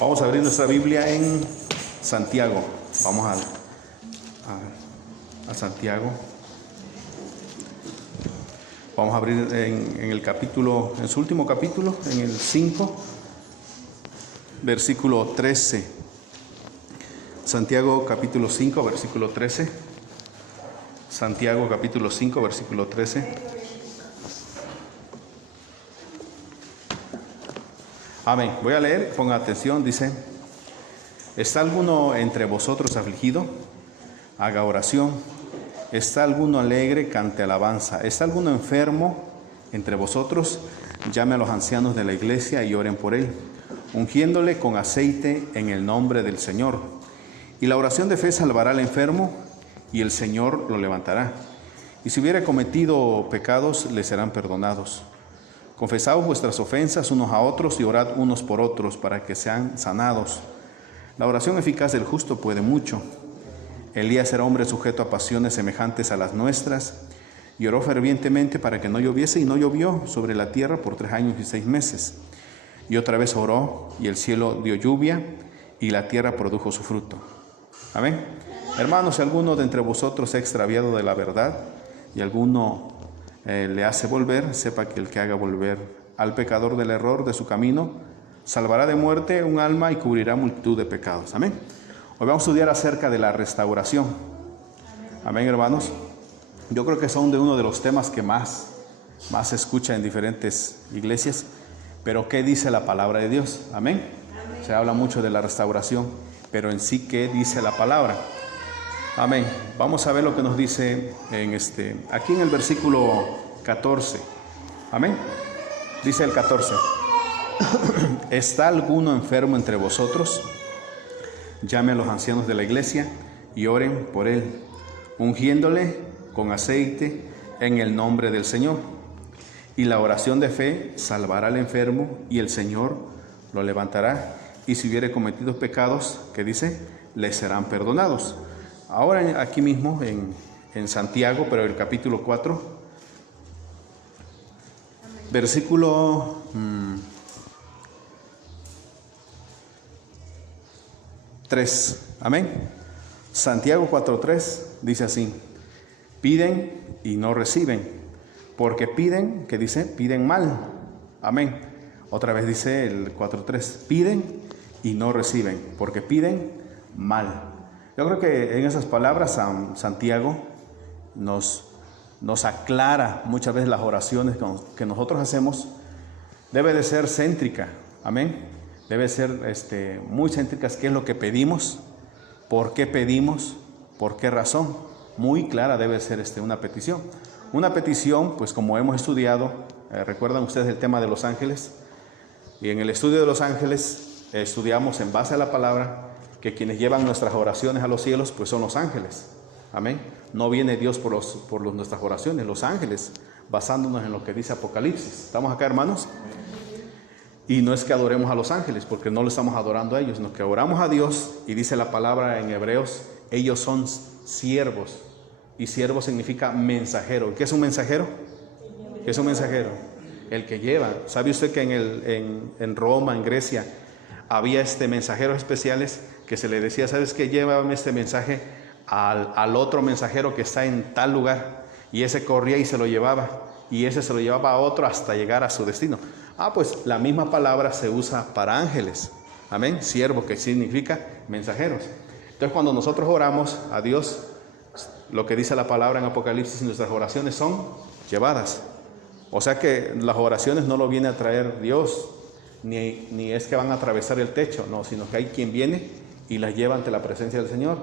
Vamos a abrir nuestra Biblia en Santiago. Vamos a Santiago. Vamos a abrir en el capítulo, en su último capítulo, en el 5, versículo 13. Santiago capítulo 5, versículo 13. Santiago capítulo 5, versículo 13. Amén. Voy a leer, ponga atención, dice: ¿Está alguno entre vosotros afligido? Haga oración. ¿Está alguno alegre? Cante alabanza. ¿Está alguno enfermo entre vosotros? Llame a los ancianos de la iglesia y oren por él, ungiéndole con aceite en el nombre del Señor. Y la oración de fe salvará al enfermo, y el Señor lo levantará. Y si hubiere cometido pecados, le serán perdonados. Confesaos vuestras ofensas unos a otros y orad unos por otros para que sean sanados. La oración eficaz del justo puede mucho. Elías era hombre sujeto a pasiones semejantes a las nuestras, y oró fervientemente para que no lloviese, y no llovió sobre la tierra por 3 años y 6 meses. Y otra vez oró, y el cielo dio lluvia, y la tierra produjo su fruto. Amén. Hermanos, si alguno de entre vosotros se ha extraviado de la verdad, y alguno le hace volver, sepa que el que haga volver al pecador del error de su camino, salvará de muerte un alma y cubrirá multitud de pecados. Amén. Hoy vamos a estudiar acerca de la restauración. Amén, hermanos. Yo creo que son de uno de los temas que más se escucha en diferentes iglesias. Pero ¿qué dice la palabra de Dios? Amén. Se habla mucho de la restauración, pero en sí, ¿qué dice la palabra? Amén. Vamos a ver lo que nos dice aquí en el versículo 14. Amén. Dice el 14: ¿Está alguno enfermo entre vosotros? Llame a los ancianos de la iglesia y oren por él, ungiéndole con aceite en el nombre del Señor. Y la oración de fe salvará al enfermo, y el Señor lo levantará. Y si hubiere cometido pecados, ¿qué dice? Le serán perdonados. Ahora aquí mismo en Santiago, pero el capítulo 4, versículo 3. Amén. Santiago 4:3 dice así: piden y no reciben, porque piden, ¿qué dice? Piden mal. Amén. Otra vez dice el 4:3: piden y no reciben, porque piden mal. Yo creo que en esas palabras Santiago nos aclara muchas veces las oraciones que nosotros hacemos. Debe de ser céntrica, amén. Debe ser muy céntricas. ¿Qué es lo que pedimos? ¿Por qué pedimos? ¿Por qué razón? Muy clara debe ser una petición. Una petición, pues como hemos estudiado, recuerdan ustedes el tema de los ángeles, y en el estudio de los ángeles estudiamos en base a la palabra que quienes llevan nuestras oraciones a los cielos, pues son los ángeles. Amén. No viene Dios por nuestras oraciones, los ángeles, basándonos en lo que dice Apocalipsis. ¿Estamos acá, hermanos? Y no es que adoremos a los ángeles, porque no lo estamos adorando a ellos, sino que oramos a Dios, y dice la palabra en Hebreos, ellos son siervos, y siervo significa mensajero. ¿Qué es un mensajero? ¿Qué es un mensajero? El que lleva. ¿Sabe usted que en Roma, en Grecia, había mensajeros especiales que se le decía: ¿sabes qué? Llévame este mensaje al otro mensajero que está en tal lugar, y ese corría y se lo llevaba, y ese se lo llevaba a otro hasta llegar a su destino. Pues la misma palabra se usa para ángeles. Amén. Siervo, que significa mensajeros. Entonces, cuando nosotros oramos a Dios, lo que dice la palabra en Apocalipsis, nuestras oraciones son llevadas. O sea que las oraciones no lo viene a traer Dios, ni es que van a atravesar el techo, no, sino que hay quien viene y las lleva ante la presencia del Señor.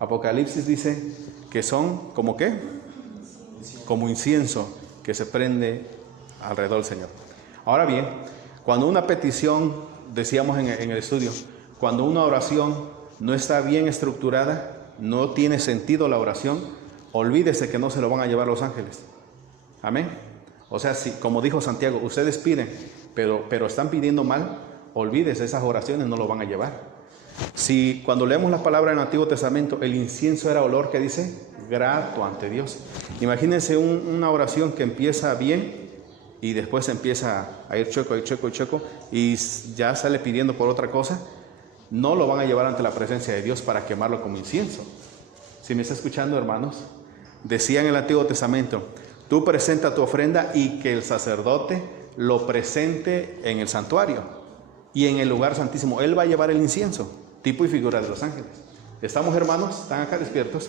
Apocalipsis dice que son como ¿qué? Como incienso que se prende alrededor del Señor. Ahora bien, cuando una petición, decíamos en el estudio, cuando una oración no está bien estructurada, no tiene sentido la oración, olvídese que no se lo van a llevar los ángeles. Amén. O sea, si, como dijo Santiago, ustedes piden, pero están pidiendo mal, olvídese, esas oraciones no lo van a llevar. Si cuando leemos las palabras en el Antiguo Testamento, el incienso era olor, ¿qué dice? Grato ante Dios. Imagínense una oración que empieza bien y después empieza a ir chueco, y ya sale pidiendo por otra cosa, no lo van a llevar ante la presencia de Dios para quemarlo como incienso. Si me está escuchando, hermanos, decía en el Antiguo Testamento, tú presenta tu ofrenda y que el sacerdote lo presente en el santuario y en el lugar santísimo. Él va a llevar el incienso, tipo y figura de los ángeles. ¿Estamos, hermanos? ¿Están acá despiertos?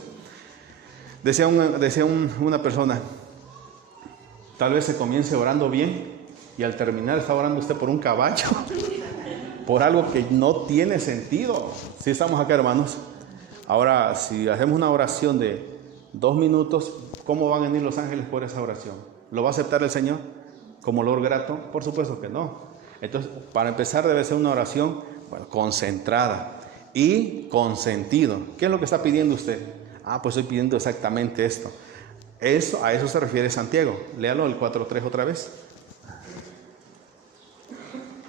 Decía una persona, tal vez se comience orando bien y al terminar está orando usted por un caballo, por algo que no tiene sentido. ¿Sí estamos acá, hermanos? Ahora, si hacemos una oración de 2 minutos, ¿cómo van a venir los ángeles por esa oración? ¿Lo va a aceptar el Señor como olor grato? Por supuesto que no. Entonces, para empezar debe ser una oración, bueno, concentrada y con sentido. ¿Qué es lo que está pidiendo usted? Pues estoy pidiendo exactamente esto. A eso se refiere Santiago. Léalo el 4:3 otra vez.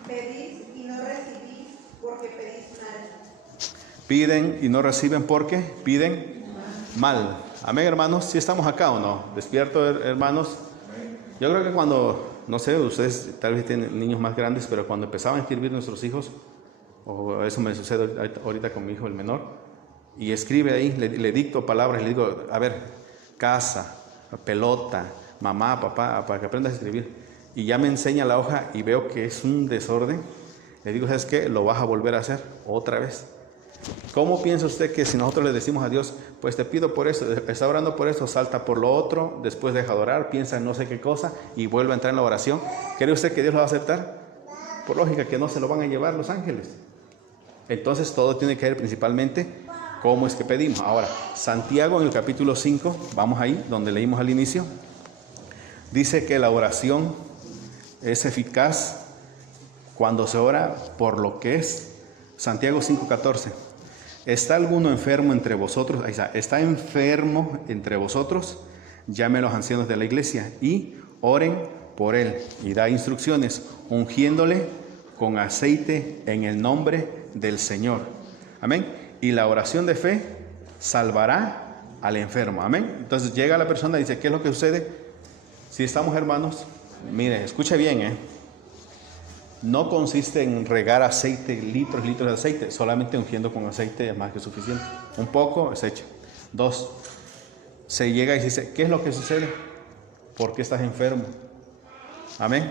Pedís y no recibís porque pedís mal. Piden y no reciben porque piden mal. Amén, hermanos. ¿Sí estamos acá o no? ¿Despiertos, hermanos? Yo creo que cuando, no sé, ustedes tal vez tienen niños más grandes, pero cuando empezaban a escribir nuestros hijos, o eso me sucede ahorita con mi hijo el menor, y escribe ahí, le dicto palabras, le digo, a ver, casa, pelota, mamá, papá, para que aprendas a escribir. Y ya me enseña la hoja y veo que es un desorden. Le digo, ¿sabes qué? Lo vas a volver a hacer otra vez. ¿Cómo piensa usted que si nosotros le decimos a Dios, pues te pido por esto, está orando por esto, salta por lo otro, después deja de orar, piensa en no sé qué cosa y vuelve a entrar en la oración? ¿Cree usted que Dios lo va a aceptar? Por lógica que no se lo van a llevar los ángeles. Entonces todo tiene que ver principalmente cómo es que pedimos. Ahora, Santiago en el capítulo 5, vamos ahí, donde leímos al inicio, dice que la oración es eficaz cuando se ora por lo que es. Santiago 5:14. ¿Está alguno enfermo entre vosotros? Ahí está enfermo entre vosotros, llame a los ancianos de la iglesia y oren por él. Y da instrucciones, ungiéndole con aceite en el nombre del Señor. Amén. Y la oración de fe salvará al enfermo. Amén. Entonces llega la persona y dice, ¿qué es lo que sucede? Si estamos, hermanos, mire, escuche bien, no consiste en regar aceite, litros de aceite, solamente ungiendo con aceite es más que suficiente. Un poco es hecho. 2, se llega y dice, ¿qué es lo que sucede? ¿Por qué estás enfermo? Amén.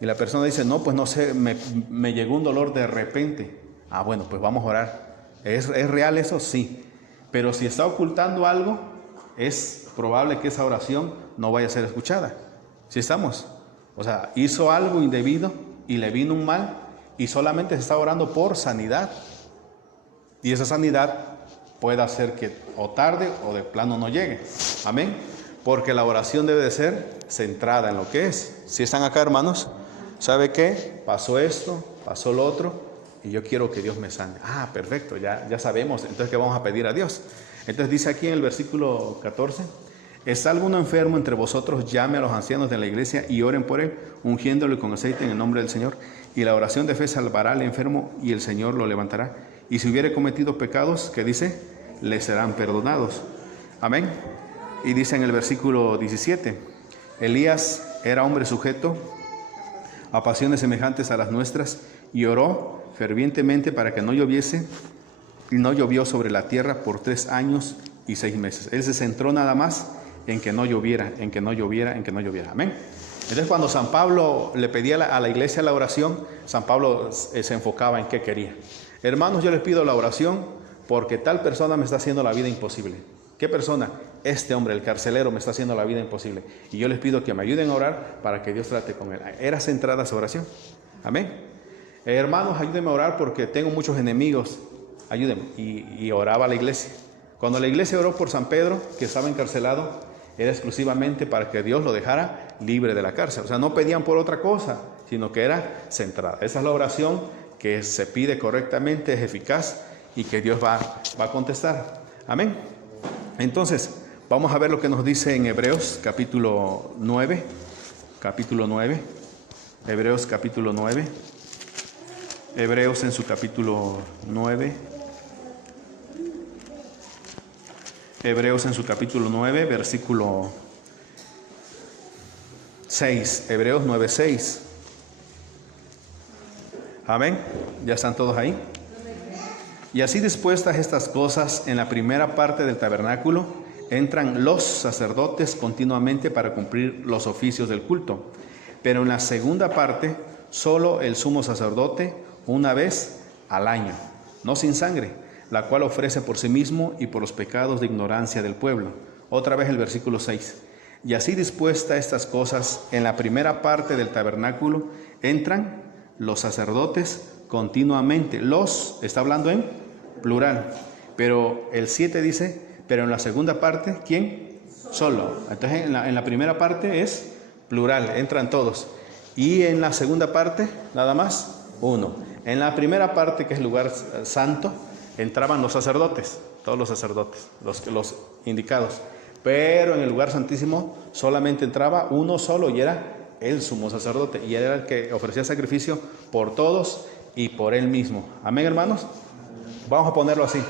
Y la persona dice, no, pues no sé, me llegó un dolor de repente. Bueno, pues vamos a orar. ¿Es real eso? Sí. Pero si está ocultando algo, es probable que esa oración no vaya a ser escuchada. ¿Sí estamos? O sea, hizo algo indebido y le vino un mal y solamente se está orando por sanidad. Y esa sanidad puede hacer que o tarde o de plano no llegue. Amén. Porque la oración debe de ser centrada en lo que es. Si están acá, hermanos, ¿sabe qué? Pasó esto, pasó lo otro y yo quiero que Dios me sane. Perfecto, ya sabemos. Entonces, ¿qué vamos a pedir a Dios? Entonces dice aquí en el versículo 14, ¿está alguno enfermo entre vosotros? Llame a los ancianos de la iglesia y oren por él, ungiéndole con aceite en el nombre del Señor. Y la oración de fe salvará al enfermo y el Señor lo levantará. Y si hubiere cometido pecados, ¿qué dice? Le serán perdonados. Amén. Y dice en el versículo 17, Elías era hombre sujeto a pasiones semejantes a las nuestras y oró fervientemente para que no lloviese, y no llovió sobre la tierra por 3 años y 6 meses. Él se centró nada más en que no lloviera, en que no lloviera, en que no lloviera. Amén. Entonces, cuando San Pablo le pedía a la iglesia la oración, San Pablo se enfocaba en qué quería. Hermanos, yo les pido la oración porque tal persona me está haciendo la vida imposible. ¿Qué persona? Este hombre, el carcelero, me está haciendo la vida imposible. Y yo les pido que me ayuden a orar para que Dios trate con él. Era centrada su oración. Amén. Hermanos, ayúdenme a orar porque tengo muchos enemigos. Ayúdenme. Y oraba a la iglesia. Cuando la iglesia oró por San Pedro, que estaba encarcelado, era exclusivamente para que Dios lo dejara libre de la cárcel. O sea, no pedían por otra cosa, sino que era centrada. Esa es la oración que se pide correctamente, es eficaz y que Dios va a contestar. Amén. Entonces, vamos a ver lo que nos dice en Hebreos capítulo 9. Hebreos capítulo 9. Hebreos en su capítulo 9. Hebreos en su capítulo 9, versículo 6, Hebreos 9, 6. Amén. ¿Ya están todos ahí? Y así dispuestas estas cosas, en la primera parte del tabernáculo entran los sacerdotes continuamente para cumplir los oficios del culto. Pero en la segunda parte, solo el sumo sacerdote una vez al año, no sin sangre, la cual ofrece por sí mismo y por los pecados de ignorancia del pueblo. Otra vez el versículo 6. Y así dispuestas estas cosas, en la primera parte del tabernáculo entran los sacerdotes continuamente. Los, está hablando en plural, pero el 7 dice, pero en la segunda parte, ¿quién? Solo. Entonces en la primera parte es plural, entran todos. Y en la segunda parte, nada más, uno. En la primera parte, que es el lugar santo, entraban los sacerdotes, todos los sacerdotes, los indicados. Pero en el lugar santísimo solamente entraba uno solo y era el sumo sacerdote. Y era el que ofrecía sacrificio por todos y por él mismo. Amén, hermanos. Vamos a ponerlo así.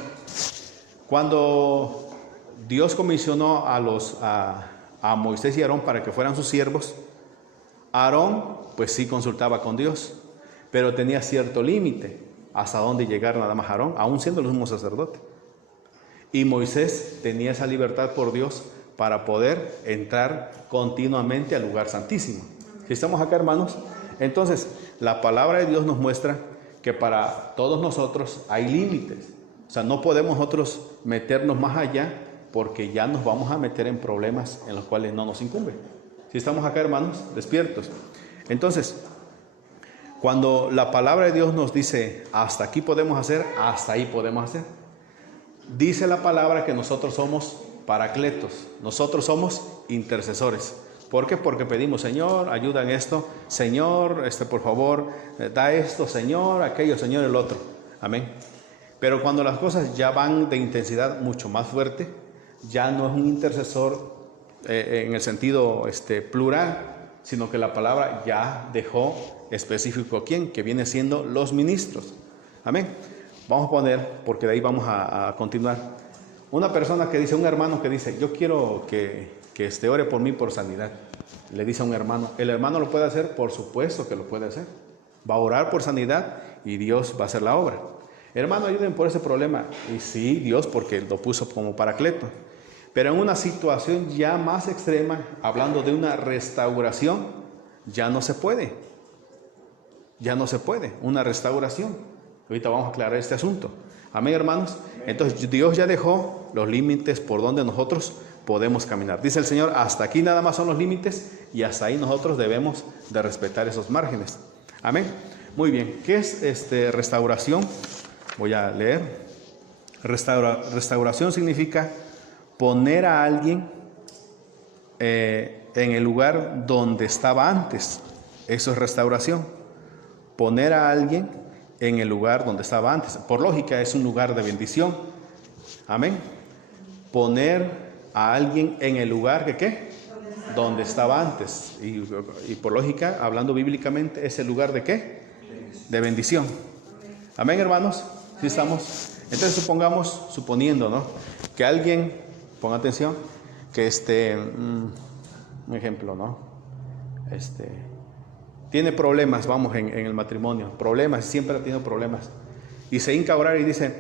Cuando Dios comisionó a Moisés y Aarón para que fueran sus siervos, Aarón pues sí consultaba con Dios, pero tenía cierto límite hasta dónde llegar nada más Aarón, aún siendo el sumo sacerdote. Y Moisés tenía esa libertad por Dios para poder entrar continuamente al lugar santísimo. Si estamos acá, hermanos, entonces la palabra de Dios nos muestra que para todos nosotros hay límites. O sea, no podemos nosotros meternos más allá porque ya nos vamos a meter en problemas en los cuales no nos incumbe. Si estamos acá, hermanos, despiertos. Entonces, cuando la palabra de Dios nos dice hasta aquí podemos hacer, hasta ahí podemos hacer. Dice la palabra que nosotros somos paracletos, nosotros somos intercesores. ¿Por qué? Porque pedimos, Señor, ayuda en esto, Señor, por favor, da esto, Señor, aquello, Señor, el otro. Amén. Pero cuando las cosas ya van de intensidad mucho más fuerte, ya no es un intercesor en el sentido plural, sino que la palabra ya dejó específico quién, que viene siendo los ministros. Amén. Vamos a poner, porque de ahí vamos a continuar. Una persona que dice, un hermano que dice, yo quiero que ore por mí por sanidad. Le dice a un hermano, ¿el hermano lo puede hacer? Por supuesto que lo puede hacer. Va a orar por sanidad y Dios va a hacer la obra. Hermano, ayuden por ese problema. Y sí, Dios, porque lo puso como paracleto. Pero en una situación ya más extrema, hablando de una restauración, ya no se puede. Ya no se puede, una restauración. Ahorita vamos a aclarar este asunto. Amén, hermanos. Entonces Dios ya dejó los límites por donde nosotros podemos caminar. Dice el Señor, hasta aquí nada más son los límites y hasta ahí nosotros debemos de respetar esos márgenes. Amén. Muy bien. ¿Qué es restauración? Voy a leer. Restauración significa poner a alguien en el lugar donde estaba antes. Eso es restauración. Poner a alguien en el lugar donde estaba antes. Por lógica es un lugar de bendición. Amén. Poner a alguien en el lugar que ¿qué? Donde estaba antes. Y por lógica, hablando bíblicamente, ¿es el lugar de qué? De bendición. Amén, hermanos. ¿Sí estamos? Entonces suponiendo, ¿no? Que alguien, ponga atención, que un ejemplo, ¿no? Tiene problemas, vamos, en el matrimonio, problemas, siempre ha tenido problemas. Y se hinca a orar y dice,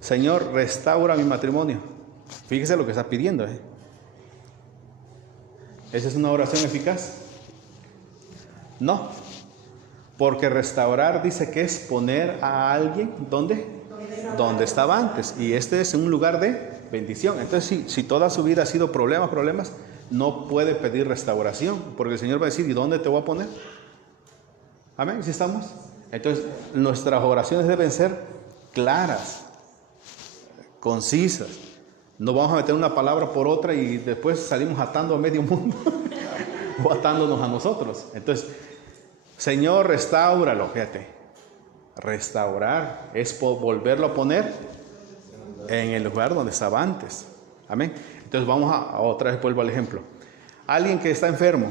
Señor, restaura mi matrimonio. Fíjese lo que está pidiendo. ¿Esa es una oración eficaz? No, porque restaurar dice que es poner a alguien, ¿dónde? Donde estaba antes. Y este es un lugar de bendición. Entonces, si toda su vida ha sido problemas, no puede pedir restauración, porque el Señor va a decir, ¿y dónde te voy a poner? Amén, ¿sí estamos? Entonces, nuestras oraciones deben ser claras, concisas. No vamos a meter una palabra por otra y después salimos atando a medio mundo o atándonos a nosotros. Entonces, Señor, restáuralo, fíjate. Restaurar es volverlo a poner en el lugar donde estaba antes. Amén. Entonces, vamos a otra vez, vuelvo al ejemplo. Alguien que está enfermo,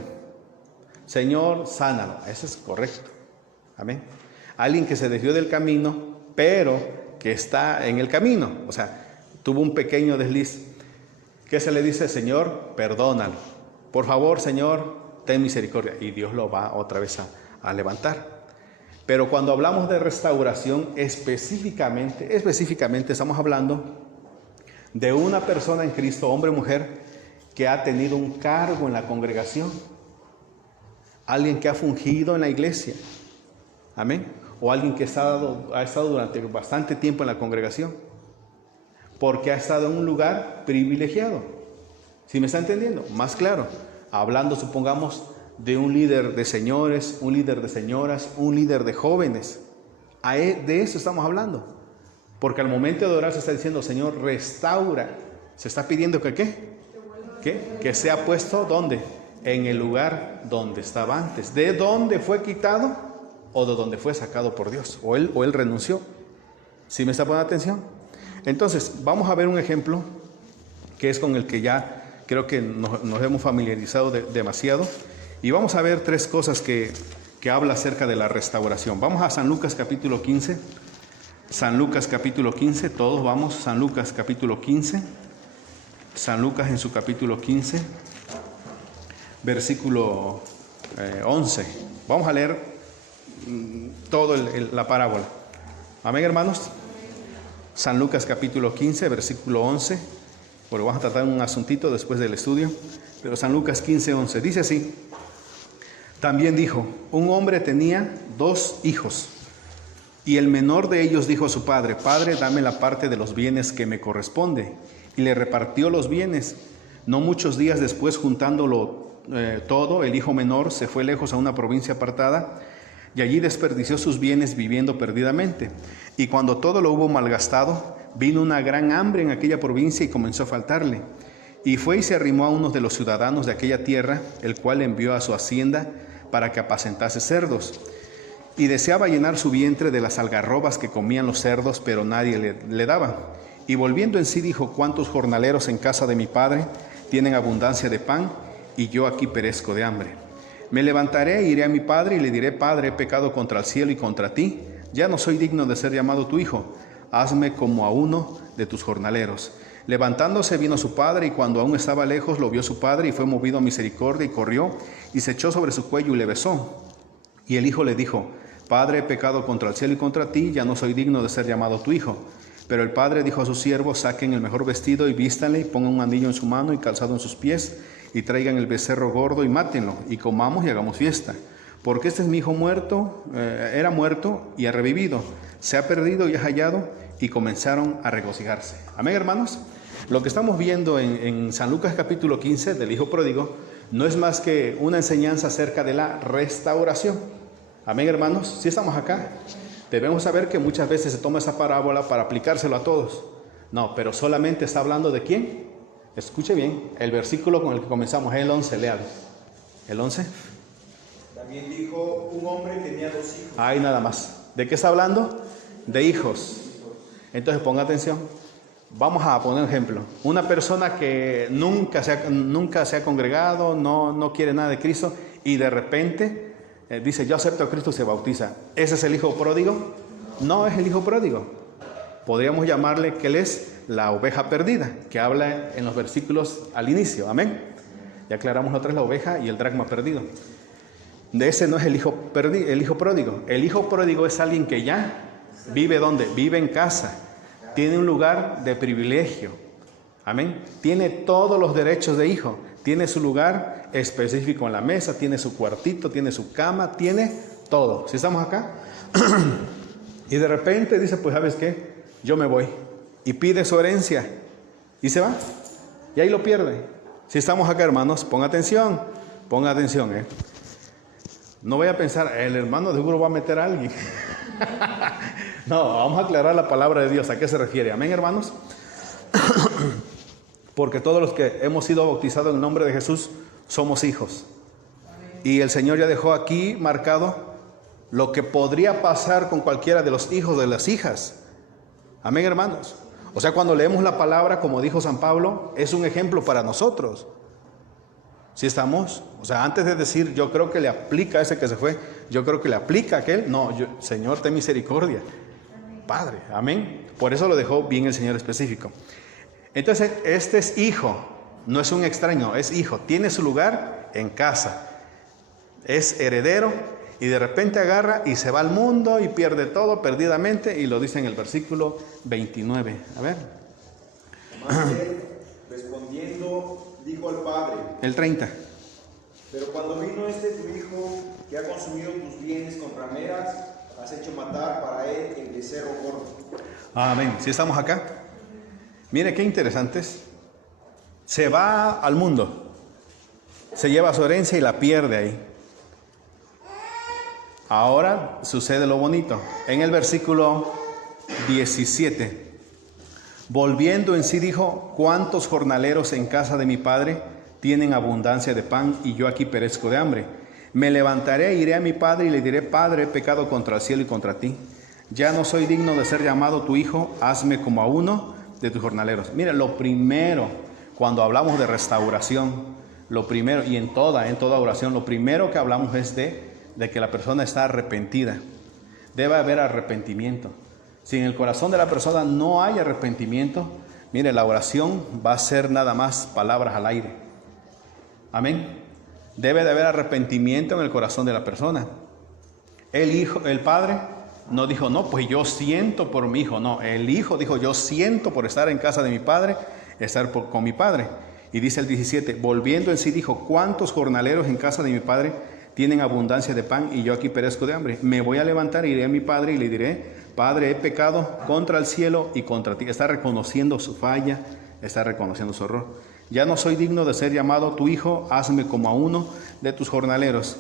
Señor, sánalo. Eso es correcto. Amén. Alguien que se desvió del camino, pero que está en el camino. O sea, tuvo un pequeño desliz. ¿Qué se le dice? Señor, perdónalo. Por favor, Señor, ten misericordia. Y Dios lo va otra vez a levantar. Pero cuando hablamos de restauración, específicamente estamos hablando de una persona en Cristo, hombre o mujer, que ha tenido un cargo en la congregación. Alguien que ha fungido en la iglesia. Amén. O alguien que ha estado durante bastante tiempo en la congregación. Porque ha estado en un lugar privilegiado. ¿Sí me está entendiendo? Más claro. Hablando, supongamos, de un líder de señores, un líder de señoras, un líder de jóvenes. De eso estamos hablando. Porque al momento de orar se está diciendo, Señor, restaura. Se está pidiendo que ¿qué? Que sea puesto ¿dónde? En el lugar donde estaba antes. ¿De dónde fue quitado? O de donde fue sacado por Dios. O él renunció. ¿Sí me está poniendo atención? Entonces, vamos a ver un ejemplo que es con el que ya creo que nos hemos familiarizado demasiado. Y vamos a ver tres cosas que habla acerca de la restauración. Vamos a San Lucas capítulo 15. San Lucas capítulo 15, todos vamos. San Lucas capítulo 15. San Lucas en su capítulo 15, versículo 11. Vamos a leer toda la parábola. Amén, hermanos. San Lucas capítulo 15, versículo 11. Porque vamos a tratar un asuntito después del estudio. Pero San Lucas 15, 11. Dice así. También dijo, un hombre tenía 2 hijos. Y el menor de ellos dijo a su padre, Padre, dame la parte de los bienes que me corresponde. Y le repartió los bienes. No muchos días después, juntándolo todo, el hijo menor se fue lejos a una provincia apartada y allí desperdició sus bienes viviendo perdidamente. Y cuando todo lo hubo malgastado, vino una gran hambre en aquella provincia y comenzó a faltarle. Y fue y se arrimó a uno de los ciudadanos de aquella tierra, el cual envió a su hacienda para que apacentase cerdos. Y deseaba llenar su vientre de las algarrobas que comían los cerdos, pero nadie le daba. Y volviendo en sí dijo, ¿cuántos jornaleros en casa de mi padre tienen abundancia de pan? Y yo aquí perezco de hambre. Me levantaré e iré a mi padre y le diré, Padre, he pecado contra el cielo y contra ti. Ya no soy digno de ser llamado tu hijo. Hazme como a uno de tus jornaleros. Levantándose vino su padre, y cuando aún estaba lejos lo vio su padre, y fue movido a misericordia, y corrió, y se echó sobre su cuello y le besó. Y el hijo le dijo, Padre, he pecado contra el cielo y contra ti, ya no soy digno de ser llamado tu hijo. Pero el padre dijo a sus siervos, saquen el mejor vestido y vístanle, y pongan un anillo en su mano y calzado en sus pies, y traigan el becerro gordo y mátenlo, y comamos y hagamos fiesta. Porque este es mi hijo muerto, era muerto y ha revivido, se ha perdido y ha hallado, y comenzaron a regocijarse. Amén, hermanos. Lo que estamos viendo en San Lucas capítulo 15 del hijo pródigo no es más que una enseñanza acerca de la restauración. Amén, hermanos. Si estamos acá, debemos saber que muchas veces se toma esa parábola para aplicárselo a todos. No, pero solamente está hablando de quién. Escuche bien, el versículo con el que comenzamos es el 11, léalo. El 11. También dijo, un hombre tenía 2 hijos. Ahí nada más. ¿De qué está hablando? De hijos. Entonces ponga atención. Vamos a poner un ejemplo. Una persona que nunca se ha congregado, no quiere nada de Cristo, y de repente dice, yo acepto a Cristo, se bautiza. ¿Ese es el hijo pródigo? No es el hijo pródigo. Podríamos llamarle que él es la oveja perdida, que habla en los versículos al inicio. Amén. Ya aclaramos otra vez la oveja y el dracma perdido. De ese no es el hijo pródigo. El hijo pródigo es alguien que ya vive ¿dónde? Vive en casa. Tiene un lugar de privilegio. Amén. Tiene todos los derechos de hijo. Tiene su lugar específico en la mesa, tiene su cuartito, tiene su cama, tiene todo. ¿Sí estamos acá? Y de repente dice, pues ¿sabes qué? Yo me voy. Y pide su herencia. Y se va. Y ahí lo pierde. Si estamos acá, hermanos, ponga atención. Ponga atención, No voy a pensar, el hermano de seguro va a meter a alguien. No, vamos a aclarar la palabra de Dios. ¿A qué se refiere? Amén, hermanos. Porque todos los que hemos sido bautizados en el nombre de Jesús somos hijos. Y el Señor ya dejó aquí marcado lo que podría pasar con cualquiera de los hijos de las hijas. Amén, hermanos. O sea, cuando leemos la palabra, como dijo San Pablo, es un ejemplo para nosotros. ¿Sí estamos? O sea, antes de decir, yo creo que le aplica a ese que se fue, yo creo que le aplica a aquel. No, Señor, ten misericordia. Padre, amén. Por eso lo dejó bien el Señor específico. Entonces, este es hijo, no es un extraño, es hijo. Tiene su lugar en casa. es heredero y de repente agarra y se va al mundo y pierde todo perdidamente, y lo dice en el versículo 29. A ver. Mas él, respondiendo, dijo al padre: El 30. pero cuando vino tu hijo, que ha consumido tus bienes con rameras, has hecho matar para él el becerro gordo. Amén. ¿Sí estamos acá? Mire qué interesantes. Se va al mundo, se lleva su herencia y la pierde ahí. Ahora sucede lo bonito. En el versículo 17, volviendo en sí dijo: ¿cuántos jornaleros en casa de mi padre tienen abundancia de pan y yo aquí perezco de hambre? Me levantaré, iré a mi padre y le diré: Padre, he pecado contra el cielo y contra ti. Ya no soy digno de ser llamado tu hijo, hazme como a uno de tus jornaleros. Mira, lo primero, cuando hablamos de restauración, lo primero, y en toda oración, lo primero que hablamos es de que la persona está arrepentida. Debe haber arrepentimiento. Si en el corazón de la persona no hay arrepentimiento, mire, la oración va a ser nada más palabras al aire. Amén. Debe de haber arrepentimiento en el corazón de la persona. El padre no dijo: no, pues yo siento por mi hijo. No, el hijo dijo: yo siento por estar en casa de mi padre, con mi padre. Y dice el 17, volviendo en sí dijo: ¿cuántos jornaleros en casa de mi padre tienen abundancia de pan y yo aquí perezco de hambre? Me voy a levantar, iré a mi padre y le diré: Padre, he pecado contra el cielo y contra ti. Está reconociendo su falla, está reconociendo su error. Ya no soy digno de ser llamado tu hijo, hazme como a uno de tus jornaleros.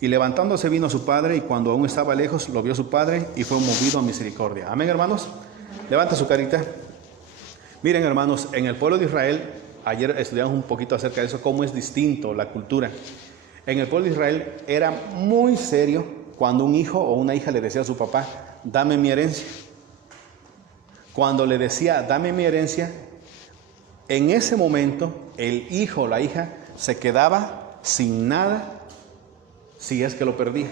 Y levantándose vino su padre, y cuando aún estaba lejos, lo vio su padre y fue movido a misericordia. Amén, hermanos. Levanta su carita. Miren, hermanos, en el pueblo de Israel, ayer estudiamos un poquito acerca de eso, cómo es distinto la cultura. En el pueblo de Israel era muy serio cuando un hijo o una hija le decía a su papá: dame mi herencia. Cuando le decía: dame mi herencia, en ese momento el hijo o la hija se quedaba sin nada si es que lo perdía.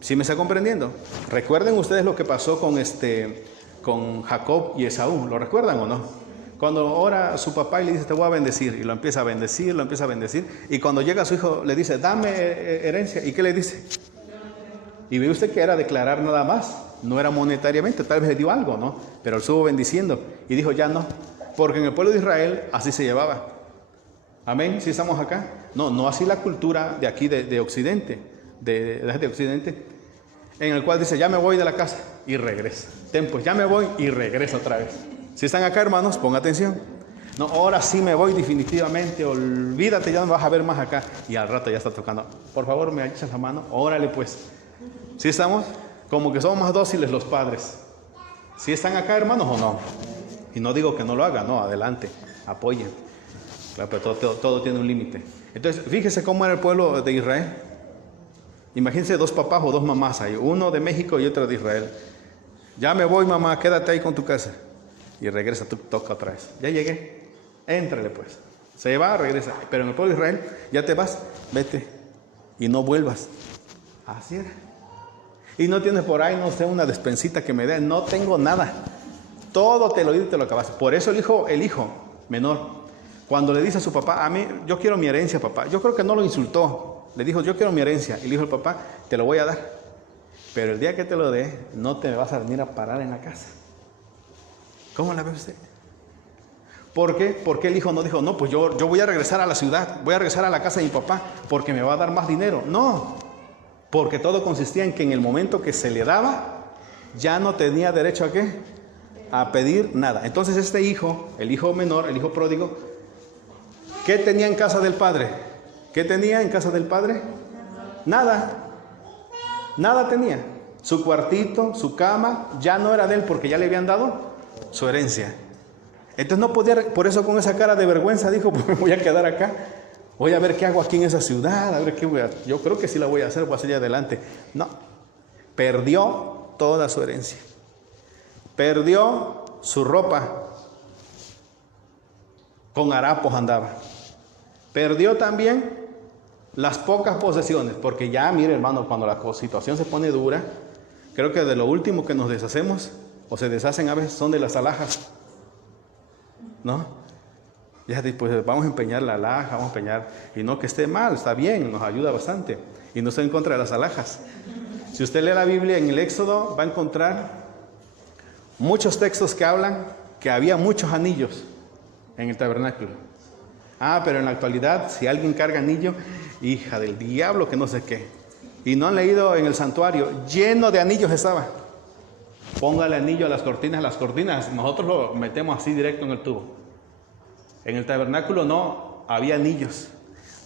¿Sí me está comprendiendo? Recuerden ustedes lo que pasó con Jacob y Esaú. ¿Lo recuerdan o no? Cuando ora su papá y le dice: te voy a bendecir, y lo empieza a bendecir, y cuando llega su hijo le dice: dame herencia. ¿Y qué le dice? Y ve usted que era declarar nada más, no era monetariamente, tal vez le dio algo, ¿no? Pero él estuvo bendiciendo y dijo: ya no, porque en el pueblo de Israel así se llevaba. Amén. ¿Sí estamos acá? No así la cultura de aquí de Occidente, de Occidente, en el cual dice: ya me voy de la casa y regresa. Pues ya me voy y regreso otra vez. Si están acá, hermanos, pongan atención. No, ahora sí me voy definitivamente, olvídate, ya no me vas a ver más acá. Y al rato ya está tocando: por favor, me echas la mano, órale pues. ¿Sí estamos? Como que somos más dóciles los padres. ¿Sí están acá, hermanos, o no? Y no digo que no lo hagan, no, adelante, apoyen. Claro, pero todo tiene un límite. Entonces, fíjese cómo era el pueblo de Israel. Imagínense dos papás o dos mamás ahí, uno de México y otro de Israel. Ya me voy, mamá, quédate ahí con tu casa. Y regresa, tú toca otra vez. Ya llegué, éntrale pues. Se va, regresa. Pero en el pueblo de Israel, ya te vas, vete y no vuelvas. Así era. Y no tienes por ahí, no sé, una despensita que me den. No tengo nada. Todo te lo di y te lo acabaste. Por eso el hijo menor, cuando le dice a su papá: a mí, yo quiero mi herencia, papá. Yo creo que no lo insultó. Le dijo: yo quiero mi herencia. Y le dijo el papá: te lo voy a dar. Pero el día que te lo dé, no te vas a venir a parar en la casa. ¿Cómo la ve usted? ¿Por qué? Porque el hijo no dijo: no, pues yo voy a regresar a la ciudad, voy a regresar a la casa de mi papá porque me va a dar más dinero. No, porque todo consistía en que en el momento que se le daba, ya no tenía derecho a ¿qué? A pedir nada. Entonces este hijo, el hijo menor, el hijo pródigo, ¿qué tenía en casa del padre? ¿Qué tenía en casa del padre? Nada. Nada tenía. Su cuartito, su cama, ya no era de él porque ya le habían dado su herencia. Entonces no podía, por eso con esa cara de vergüenza dijo: pues me voy a quedar acá, voy a ver qué hago aquí en esa ciudad, a ver qué voy a hacer. Yo creo que sí la voy a hacer, voy a seguir adelante. No, perdió toda su herencia, perdió su ropa, con harapos andaba, perdió también las pocas posesiones, porque ya, mire hermano, cuando la situación se pone dura, creo que de lo último que nos deshacemos o se deshacen a veces son de las alhajas, ¿no? Ya pues vamos a empeñar la alhaja, vamos a empeñar, y no que esté mal, está bien, nos ayuda bastante, y no estoy en contra de las alhajas. Si usted lee la Biblia en el Éxodo, va a encontrar muchos textos que hablan que había muchos anillos en el tabernáculo. Pero en la actualidad, si alguien carga anillo, hija del diablo, que no sé qué. Y no han leído en el santuario, lleno de anillos estaba. Póngale anillo a las cortinas nosotros lo metemos así directo en el tubo. En el tabernáculo no, había anillos.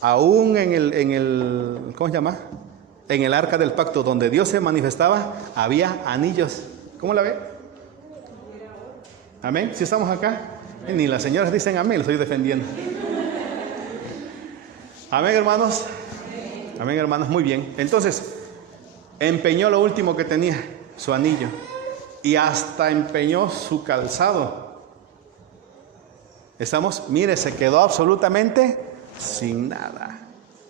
Aún en el ¿cómo se llama? En el arca del pacto, donde Dios se manifestaba, había anillos. ¿Cómo la ve? Amén. Si estamos acá, ni las señoras dicen amén, lo estoy defendiendo. Amén, hermanos. Amén, hermanos. Muy bien. Entonces, empeñó lo último que tenía, su anillo. Y hasta empeñó su calzado. ¿Estamos? Mire, se quedó absolutamente sin nada.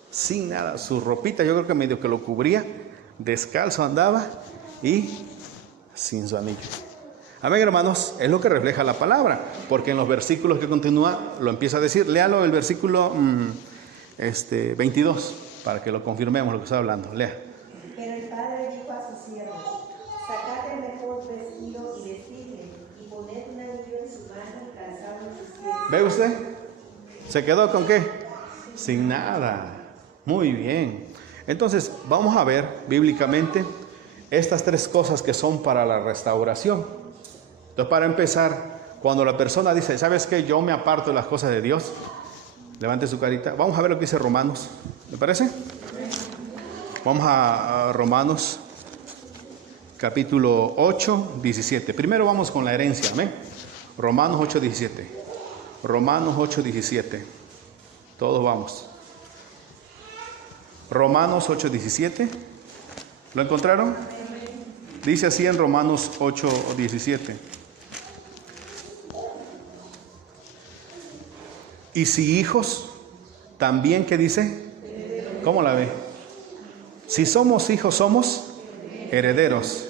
Sin nada. Su ropita, yo creo que medio que lo cubría. Descalzo andaba y sin su anillo. Amén, hermanos. Es lo que refleja la palabra. Porque en los versículos que continúa, lo empieza a decir. Léalo el versículo 22, para que lo confirmemos lo que está hablando. Lea. Pero el padre dijo a sus siervos: sacad el mejor vestido y vestidle, y poned un anillo en su mano y calzado en sus pies. ¿Ve usted? ¿Se quedó con qué? Sin nada. Muy bien. Entonces, vamos a ver bíblicamente estas tres cosas que son para la restauración. Entonces, para empezar, cuando la persona dice, ¿sabes qué? Yo me aparto de las cosas de Dios. Levante su carita. Vamos a ver lo que dice Romanos. ¿Le parece? Vamos a Romanos capítulo 8, 17. Primero vamos con la herencia. Amén. Romanos 8, 17. Romanos 8, 17. Todos vamos. Romanos 8, 17. ¿Lo encontraron? Dice así en Romanos 8, 17. Y si hijos, también, ¿qué dice? ¿Cómo la ve? Si somos hijos, somos herederos.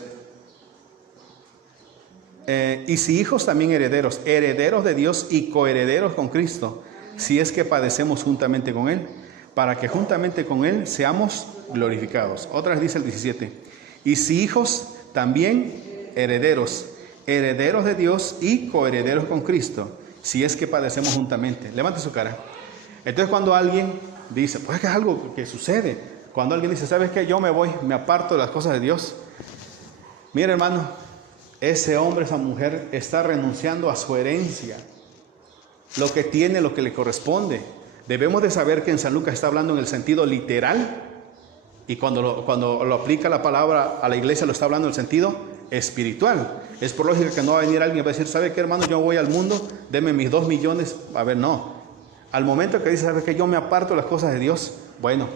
Y si hijos, también herederos. Herederos de Dios y coherederos con Cristo, si es que padecemos juntamente con Él, para que juntamente con Él seamos glorificados. Otra vez dice el 17. Y si hijos, también herederos. Herederos de Dios y coherederos con Cristo, si es que padecemos juntamente. Levante su cara. Entonces, cuando alguien dice, pues es que es algo que sucede. Cuando alguien dice, ¿sabes qué? Yo me voy, me aparto de las cosas de Dios. Mire, hermano, ese hombre, esa mujer está renunciando a su herencia. Lo que tiene, lo que le corresponde. Debemos de saber que en San Lucas está hablando en el sentido literal. Y cuando lo aplica la palabra a la iglesia, lo está hablando en el sentido espiritual. Es por lógica que no va a venir alguien y va a decir, ¿sabe qué, hermano? Yo voy al mundo, deme mis 2 millones. A ver, no. Al momento que dice, ¿sabe qué? Yo me aparto de las cosas de Dios. Bueno,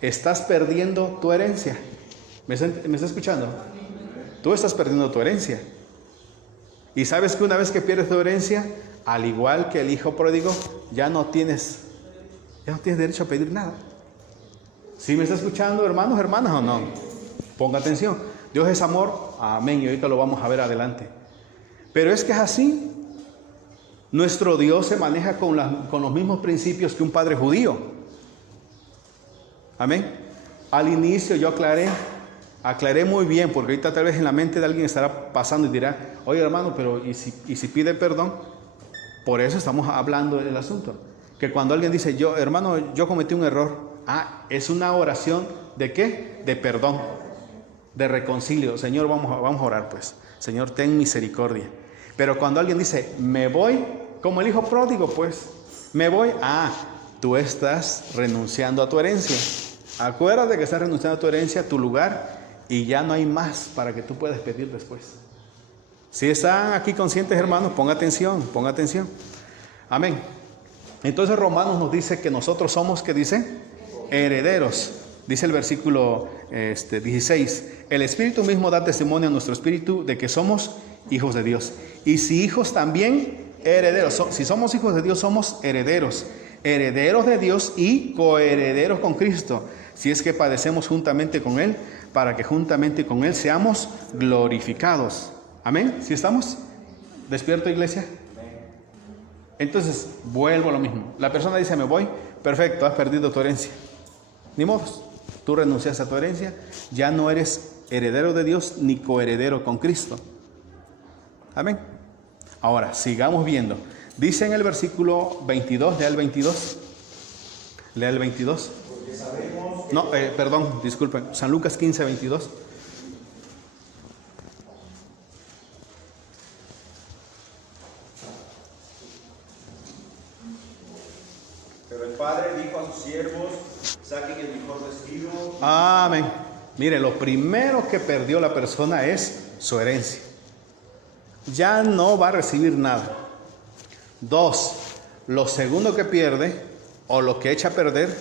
estás perdiendo tu herencia. ¿Me está escuchando? Tú estás perdiendo tu herencia. Y sabes que una vez que pierdes tu herencia, al igual que el hijo pródigo, ya no tienes derecho a pedir nada. ¿Sí me está escuchando, hermanos, hermanas, o no? Ponga atención. Dios es amor, amén, y ahorita lo vamos a ver adelante. Pero es que es así. Nuestro Dios se maneja con los mismos principios que un padre judío. Amén. Al inicio yo aclaré muy bien, porque ahorita tal vez en la mente de alguien estará pasando y dirá, oye, hermano, pero ¿y si pide perdón? Por eso estamos hablando del asunto. Que cuando alguien dice, hermano, yo cometí un error. Es una oración ¿de qué? De perdón, de reconcilio. Señor, vamos a orar pues. Señor, ten misericordia. Pero cuando alguien dice, me voy, como el hijo pródigo, pues, me voy. Tú estás renunciando a tu herencia. Acuérdate que estás renunciando a tu herencia, a tu lugar, y ya no hay más para que tú puedas pedir después. Si están aquí conscientes, hermanos, ponga atención. Amén. Entonces Romanos nos dice que nosotros somos, ¿qué dice? Herederos. Dice el versículo 16. El Espíritu mismo da testimonio a nuestro espíritu de que somos hijos de Dios. Y si hijos, también herederos. Si somos hijos de Dios, somos herederos. Herederos de Dios y coherederos con Cristo, si es que padecemos juntamente con Él, para que juntamente con Él seamos glorificados. Amén. ¿Sí estamos? ¿Despierto, iglesia? Entonces, vuelvo a lo mismo. La persona dice, me voy, perfecto, has perdido tu herencia. Ni modo, tú renunciaste a tu herencia, ya no eres heredero de Dios ni coheredero con Cristo. Amén. Ahora, sigamos viendo. Dice en el versículo 22, lea el 22. Lea el 22. Porque sabemos que No, perdón, disculpen. San Lucas 15, 22. Pero el padre dijo a sus siervos, saquen el mejor vestido. Amén. Mire, lo primero que perdió la persona es su herencia. Ya no va a recibir nada. 2, lo segundo que pierde o lo que echa a perder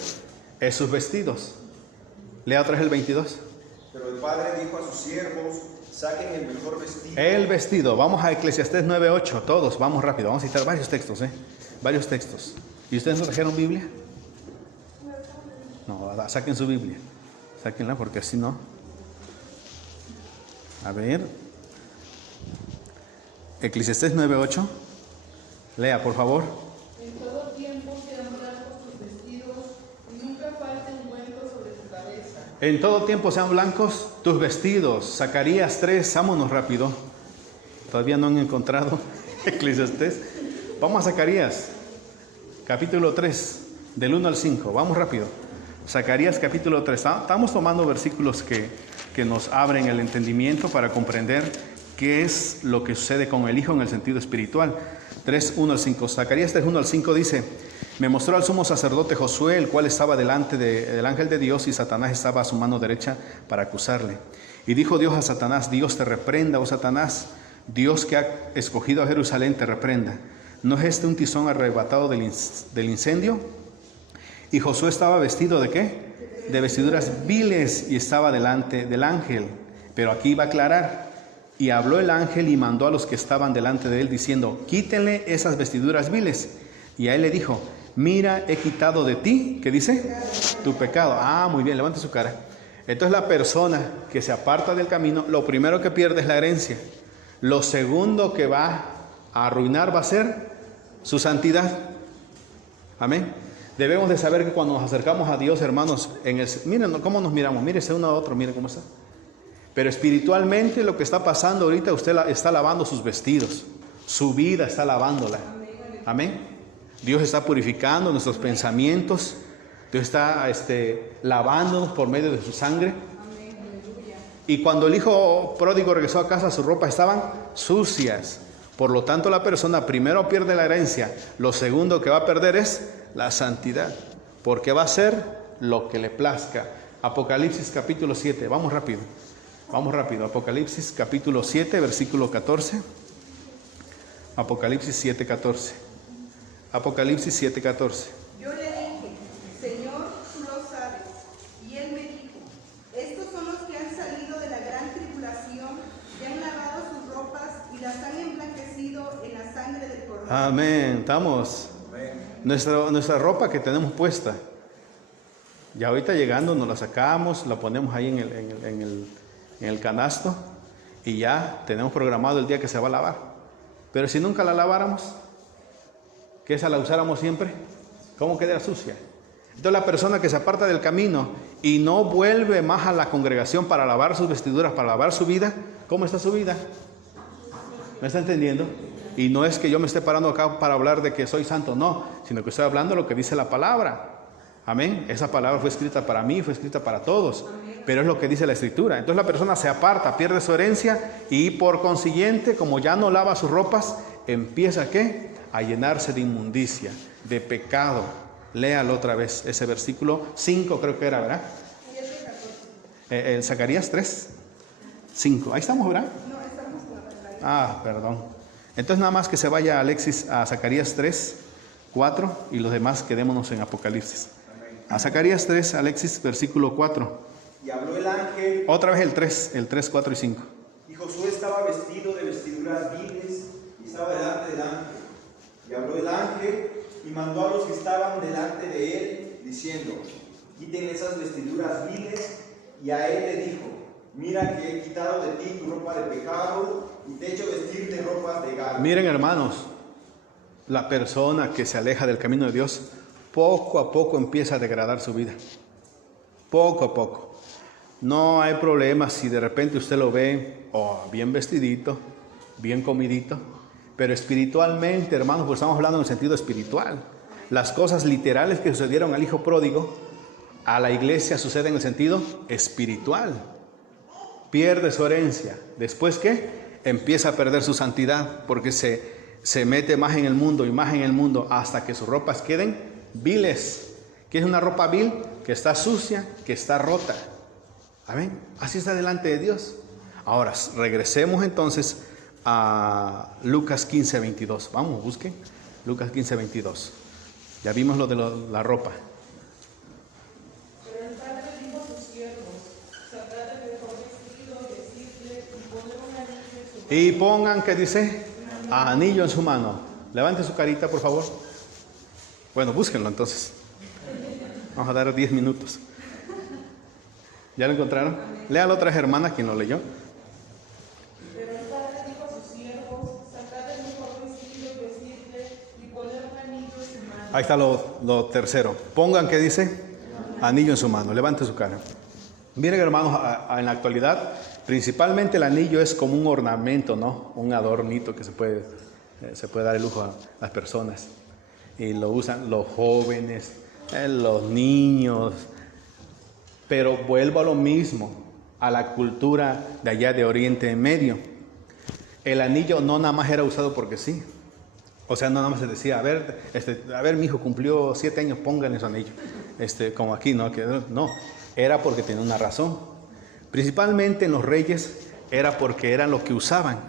es sus vestidos. Lea otra vez el 22. Pero el padre dijo a sus siervos, saquen el mejor vestido. El vestido. Vamos a Eclesiastés 9:8. Todos, vamos rápido. Vamos a citar varios textos, varios textos. ¿Y ustedes no trajeron Biblia? No, saquen su Biblia. Sáquenla porque así no. A ver. Eclesiastés 9:8. Lea, por favor. En todo tiempo sean blancos tus vestidos y nunca falte ungüento sobre tu cabeza. En todo tiempo sean blancos tus vestidos. Zacarías 3, vámonos rápido. Todavía no han encontrado Eclesiastés. Vamos a Zacarías, capítulo 3, del 1 al 5. Vamos rápido. Zacarías capítulo 3. Estamos tomando versículos que nos abren el entendimiento para comprender qué es lo que sucede con el Hijo en el sentido espiritual. 3, 1 al 5. Zacarías 3, 1 al 5 dice: me mostró al sumo sacerdote Josué, el cual estaba delante del ángel de Dios, y Satanás estaba a su mano derecha para acusarle. Y dijo Dios a Satanás: Dios te reprenda, oh Satanás, Dios que ha escogido a Jerusalén te reprenda. ¿No es este un tizón arrebatado del incendio? Y Josué estaba vestido ¿de qué? De vestiduras viles, y estaba delante del ángel. Pero aquí va a aclarar. Y habló el ángel y mandó a los que estaban delante de él, diciendo: quítenle esas vestiduras viles. Y a él le dijo: mira, he quitado de ti, ¿qué dice? Tu pecado. Ah, muy bien, levante su cara. Entonces la persona que se aparta del camino, lo primero que pierde es la herencia. Lo segundo que va a arruinar va a ser su santidad. Amén. Debemos de saber que cuando nos acercamos a Dios, hermanos, miren cómo nos miramos, mírese uno a otro, miren cómo está. Pero espiritualmente lo que está pasando ahorita, usted está lavando sus vestidos, su vida está lavándola. Amén. Dios está purificando nuestros pensamientos, Dios está lavándonos por medio de su sangre. Y cuando el hijo pródigo regresó a casa, sus ropas estaban sucias. Por lo tanto, la persona primero pierde la herencia, lo segundo que va a perder es la santidad, porque va a hacer lo que le plazca. Apocalipsis capítulo 7, vamos rápido. Apocalipsis capítulo 7, versículo 14. Apocalipsis 7, 14. Apocalipsis 7, 14. Yo le dije: Señor, tú lo sabes. Y él me dijo: estos son los que han salido de la gran tribulación y han lavado sus ropas y las han emblanquecido en la sangre del Cordero. Amén. Estamos. Nuestra ropa que tenemos puesta, ya ahorita llegando nos la sacamos, la ponemos ahí en el canasto y ya tenemos programado el día que se va a lavar. Pero si nunca la laváramos, que esa la usáramos siempre, ¿cómo queda sucia? Entonces la persona que se aparta del camino y no vuelve más a la congregación para lavar sus vestiduras, para lavar su vida, ¿cómo está su vida? ¿Me está entendiendo? Y no es que yo me esté parando acá para hablar de que soy santo, no, sino que estoy hablando de lo que dice la palabra. Amén. Esa palabra fue escrita para mí, fue escrita para todos, pero es lo que dice la Escritura. Entonces la persona se aparta, pierde su herencia y por consiguiente, como ya no lava sus ropas, empieza ¿qué? A llenarse de inmundicia, de pecado. Léalo otra vez, ese versículo 5 creo que era, ¿verdad? Zacarías 3, 5. Ahí estamos, ¿verdad? No, estamos con la pantalla. Ah, perdón. Entonces nada más que se vaya Alexis a Zacarías 3, 4 y los demás quedémonos en Apocalipsis. A Zacarías 3, Alexis, versículo 4. Y habló el ángel. Otra vez el 3, 4 y 5. Y Josué estaba vestido de vestiduras viles y estaba delante del ángel. Y habló el ángel y mandó a los que estaban delante de él, diciendo: quiten esas vestiduras viles. Y a él le dijo: mira que he quitado de ti tu ropa de pecado y te he hecho vestir de ropas de gala. Miren, hermanos, la persona que se aleja del camino de Dios, poco a poco empieza a degradar su vida. Poco a poco. No hay problema si de repente usted lo ve bien vestidito, bien comidito, pero espiritualmente, hermanos, pues estamos hablando en el sentido espiritual. Las cosas literales que sucedieron al hijo pródigo, a la iglesia suceden en el sentido espiritual. Pierde su herencia. Después, ¿qué? Empieza a perder su santidad porque se mete más en el mundo y más en el mundo hasta que sus ropas queden viles. ¿Qué es una ropa vil? Que está sucia, que está rota. Amén. Así está delante de Dios. Ahora, regresemos entonces a Lucas 15, 22. Vamos, busquen Lucas 15, 22. Ya vimos lo de la ropa. Pero el padre dijo a sus siervos: sacad el mejor vestido, vestidle y poned un anillo en su mano. Y pongan, ¿qué dice? Anillo en su mano. Levante su carita, por favor. Bueno, búsquenlo entonces. Vamos a dar 10 minutos. ¿Ya lo encontraron? Léalo otra hermana, quien lo leyó. Pero el padre dijo a sus siervos: sacad el mejor vestido, vestidle y poned un anillo en su mano. Ahí está lo tercero. Pongan, ¿qué dice? Anillo en su mano. Levante su cara. Miren, hermanos, en la actualidad, principalmente el anillo es como un ornamento, ¿no? Un adornito que se puede dar el lujo a las personas. Y lo usan los jóvenes, los niños. Pero vuelvo a lo mismo, a la cultura de allá de Oriente Medio. El anillo no nada más era usado porque sí. O sea, no nada más se decía, a ver, mi hijo cumplió 7 años, pónganle su anillo. Como aquí, ¿no? No, era porque tenía una razón. Principalmente en los reyes era porque eran lo que usaban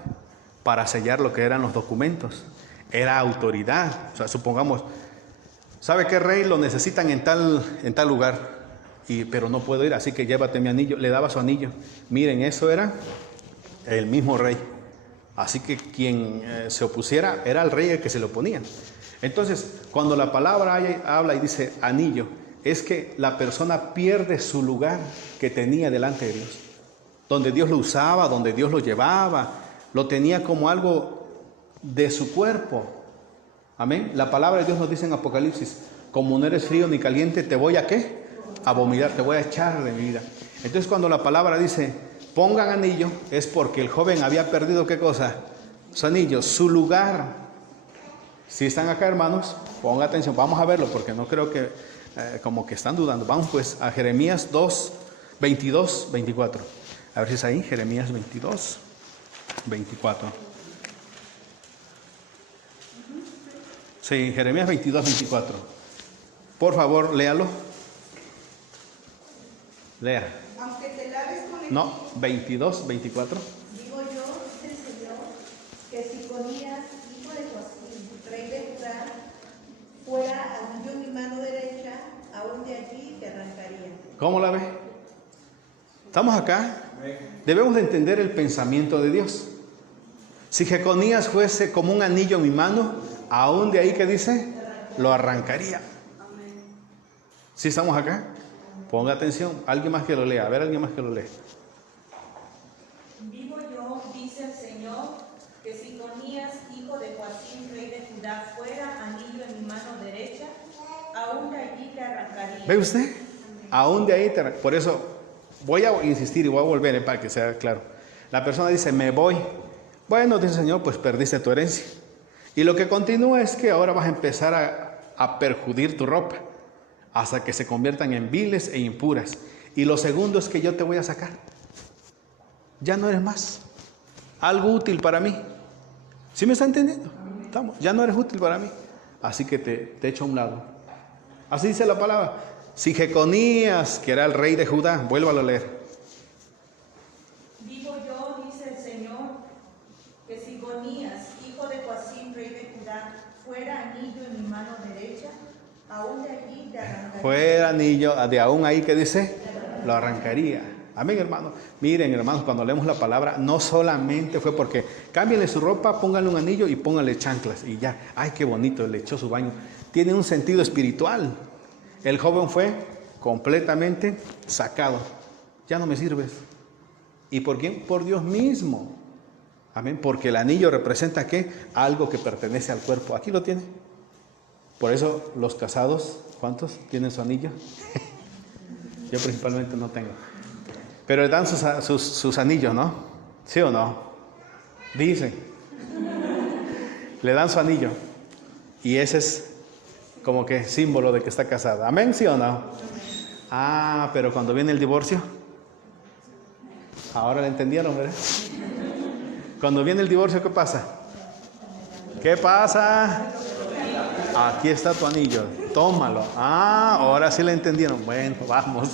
para sellar lo que eran los documentos. Era autoridad. O sea, supongamos, ¿sabe qué rey lo necesitan en tal lugar? Pero no puedo ir, así que llévate mi anillo. Le daba su anillo. Miren, eso era el mismo rey. Así que quien se opusiera era el rey el que se le oponía. Entonces, cuando la palabra habla y dice anillo, es que la persona pierde su lugar que tenía delante de Dios. Donde Dios lo usaba, donde Dios lo llevaba, lo tenía como algo de su cuerpo. Amén. La palabra de Dios nos dice en Apocalipsis: como no eres frío ni caliente, te voy a ¿qué? A vomitar, te voy a echar de mi vida. Entonces, cuando la palabra dice pongan anillo, es porque el joven había perdido ¿qué cosa? Su anillo, su lugar. Si están acá, hermanos, pongan atención, vamos a verlo porque no creo que como que están dudando. Vamos pues a Jeremías 2, 22, 24. A ver si es ahí, Jeremías 22, 24. Sí, Jeremías 22, 24. Por favor, léalo. Lea. Aunque te laves con el No, 22, 24. Digo yo, dice el Señor, que si Conías, hijo de Joacim, rey de Judá, fuera anillo en mi mano derecha, aún de allí te arrancaría. ¿Cómo la ve? Estamos acá. Debemos de entender el pensamiento de Dios. Si Jeconías fuese como un anillo en mi mano, aún de ahí, ¿qué dice? Lo arrancaría. ¿Sí estamos acá? Ponga atención. Alguien más que lo lea. A ver, alguien más que lo lea. Vivo yo, dice el Señor, que si Conías, hijo de Joacim, rey de Judá, fuera anillo en mi mano derecha, aún de allí te arrancaría. ¿Ve usted? Aún de ahí te arrancaría. Por eso voy a insistir y voy a volver para que sea claro. La persona dice, me voy. Bueno, dice el Señor, pues perdiste tu herencia. Y lo que continúa es que ahora vas a empezar a perjudir tu ropa hasta que se conviertan en viles e impuras. Y lo segundo es que yo te voy a sacar. Ya no eres más algo útil para mí. ¿Sí me está entendiendo? Ya no eres útil para mí. Así que te echo a un lado. Así dice la palabra. Si Jeconías, que era el rey de Judá, vuélvalo a leer. Vivo yo, dice el Señor, que si Conías, hijo de Joacim, rey de Judá, fuera anillo en mi mano derecha, aún de allí te arrancaría. Fuera anillo, de aún ahí que dice, lo arrancaría. Amén, hermanos. Miren, hermanos, cuando leemos la palabra, no solamente fue porque cámbienle su ropa, pónganle un anillo y pónganle chanclas y ya. Ay, qué bonito, le echó su baño. Tiene un sentido espiritual. El joven fue completamente sacado. Ya no me sirves. ¿Y por quién? Por Dios mismo. Amén. Porque el anillo representa ¿qué? Algo que pertenece al cuerpo. Aquí lo tiene. Por eso los casados, ¿cuántos tienen su anillo? Yo principalmente no tengo. Pero le dan sus anillos, ¿no? ¿Sí o no? Dicen. Le dan su anillo. Y ese es como que símbolo de que está casada. ¿Amén? ¿Sí o no? Ah, pero cuando viene el divorcio, ahora le entendieron, ¿verdad? Cuando viene el divorcio, ¿qué pasa? ¿Qué pasa? Aquí está tu anillo, tómalo. Ah, ahora sí le entendieron. Bueno, vamos.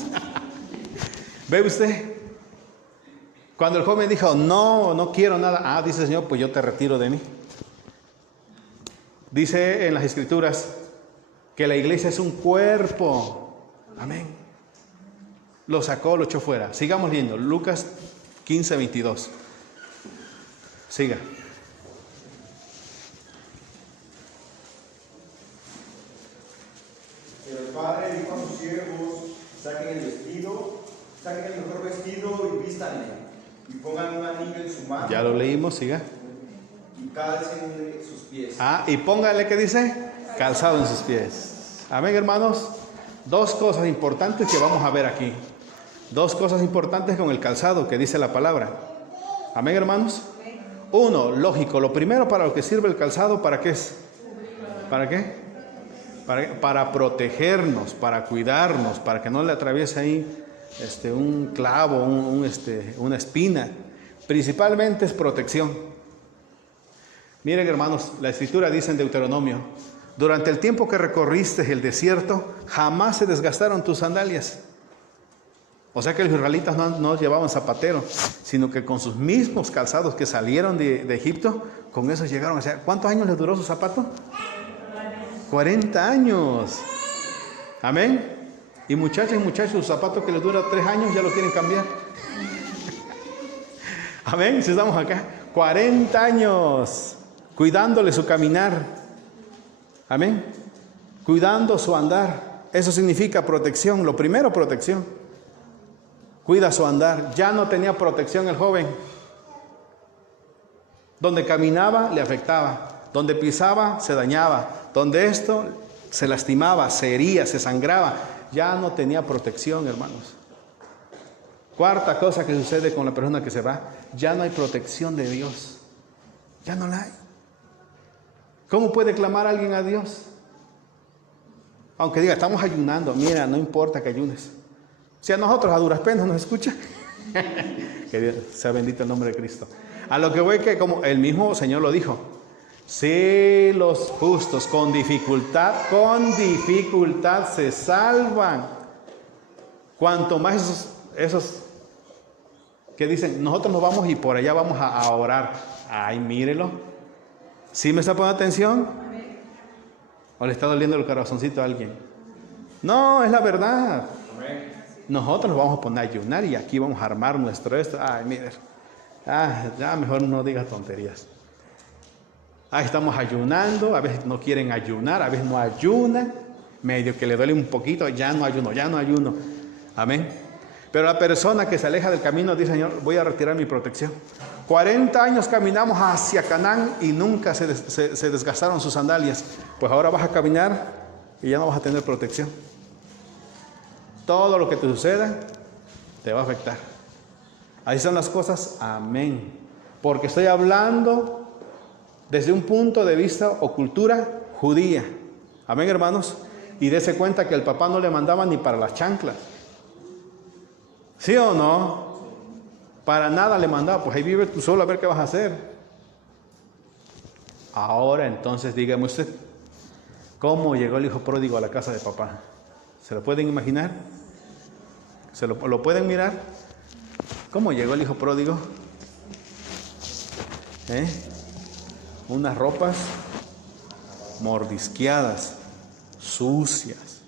¿Ve usted? Cuando el joven dijo, no quiero nada. Ah, dice el Señor, pues yo te retiro de mí. Dice en las Escrituras que la iglesia es un cuerpo. Amén. Lo sacó, lo echó fuera. Sigamos leyendo. Lucas 15:22. Siga. Pero el padre dijo a sus siervos: saquen el mejor vestido y vístanle, y pongan un anillo en su mano. Ya lo leímos, siga. Y calcen sus pies. Ah, y póngale, ¿qué dice? Calzado en sus pies. Amén, hermanos. Dos cosas importantes que vamos a ver aquí. Dos cosas importantes con el calzado que dice la palabra. Amén, hermanos. Uno, lógico, lo primero para lo que sirve el calzado, ¿para qué es? ¿Para qué? Para protegernos, para cuidarnos, para que no le atraviese ahí un clavo, una espina. Principalmente es protección. Miren, hermanos, la Escritura dice en Deuteronomio: durante el tiempo que recorriste el desierto, jamás se desgastaron tus sandalias. O sea que los israelitas no llevaban zapatero, sino que con sus mismos calzados que salieron de Egipto, con esos llegaron. O sea, ¿cuántos años les duró su zapato? 40 años. Amén. Y muchachos y muchachos, su zapato que les dura 3 años ya lo quieren cambiar. Amén. Si estamos acá, 40 años cuidándole su caminar. Amén. Cuidando su andar. Eso significa protección. Lo primero, protección. Cuida su andar. Ya no tenía protección el joven. Donde caminaba le afectaba. Donde pisaba se dañaba. Donde esto se lastimaba, se hería, se sangraba. Ya no tenía protección, hermanos. Cuarta cosa que sucede con la persona que se va: ya no hay protección de Dios. Ya no la hay. ¿Cómo puede clamar alguien a Dios? Aunque diga, estamos ayunando. Mira, no importa que ayunes. Si a nosotros a duras penas nos escucha. Que Dios sea bendito el nombre de Cristo. A lo que voy, que como el mismo Señor lo dijo: si los justos con dificultad se salvan. Cuanto más esos que dicen, nosotros nos vamos y por allá vamos a orar. Ay, mírelo. ¿Sí me está poniendo atención? ¿O le está doliendo el corazoncito a alguien? No, es la verdad. Nosotros nos vamos a poner a ayunar y aquí vamos a armar nuestro esto. Ay, mire. Ya mejor no digas tonterías. Estamos ayunando, a veces no quieren ayunar, a veces no ayunan, medio que le duele un poquito, ya no ayuno. Amén. Pero la persona que se aleja del camino dice: Señor, voy a retirar mi protección. 40 años caminamos hacia Canaán y nunca se desgastaron sus sandalias. Pues ahora vas a caminar y ya no vas a tener protección. Todo lo que te suceda te va a afectar. Así son las cosas. Amén. Porque estoy hablando desde un punto de vista o cultura judía. Amén, hermanos. Y dése cuenta que el papá no le mandaba ni para las chanclas. ¿Sí o no? Para nada le mandaba. Pues ahí vive tú solo, a ver qué vas a hacer. Ahora entonces dígame usted, ¿cómo llegó el hijo pródigo a la casa de papá? ¿Se lo pueden imaginar? ¿Se lo pueden mirar? ¿Cómo llegó el hijo pródigo? Unas ropas mordisqueadas, sucias.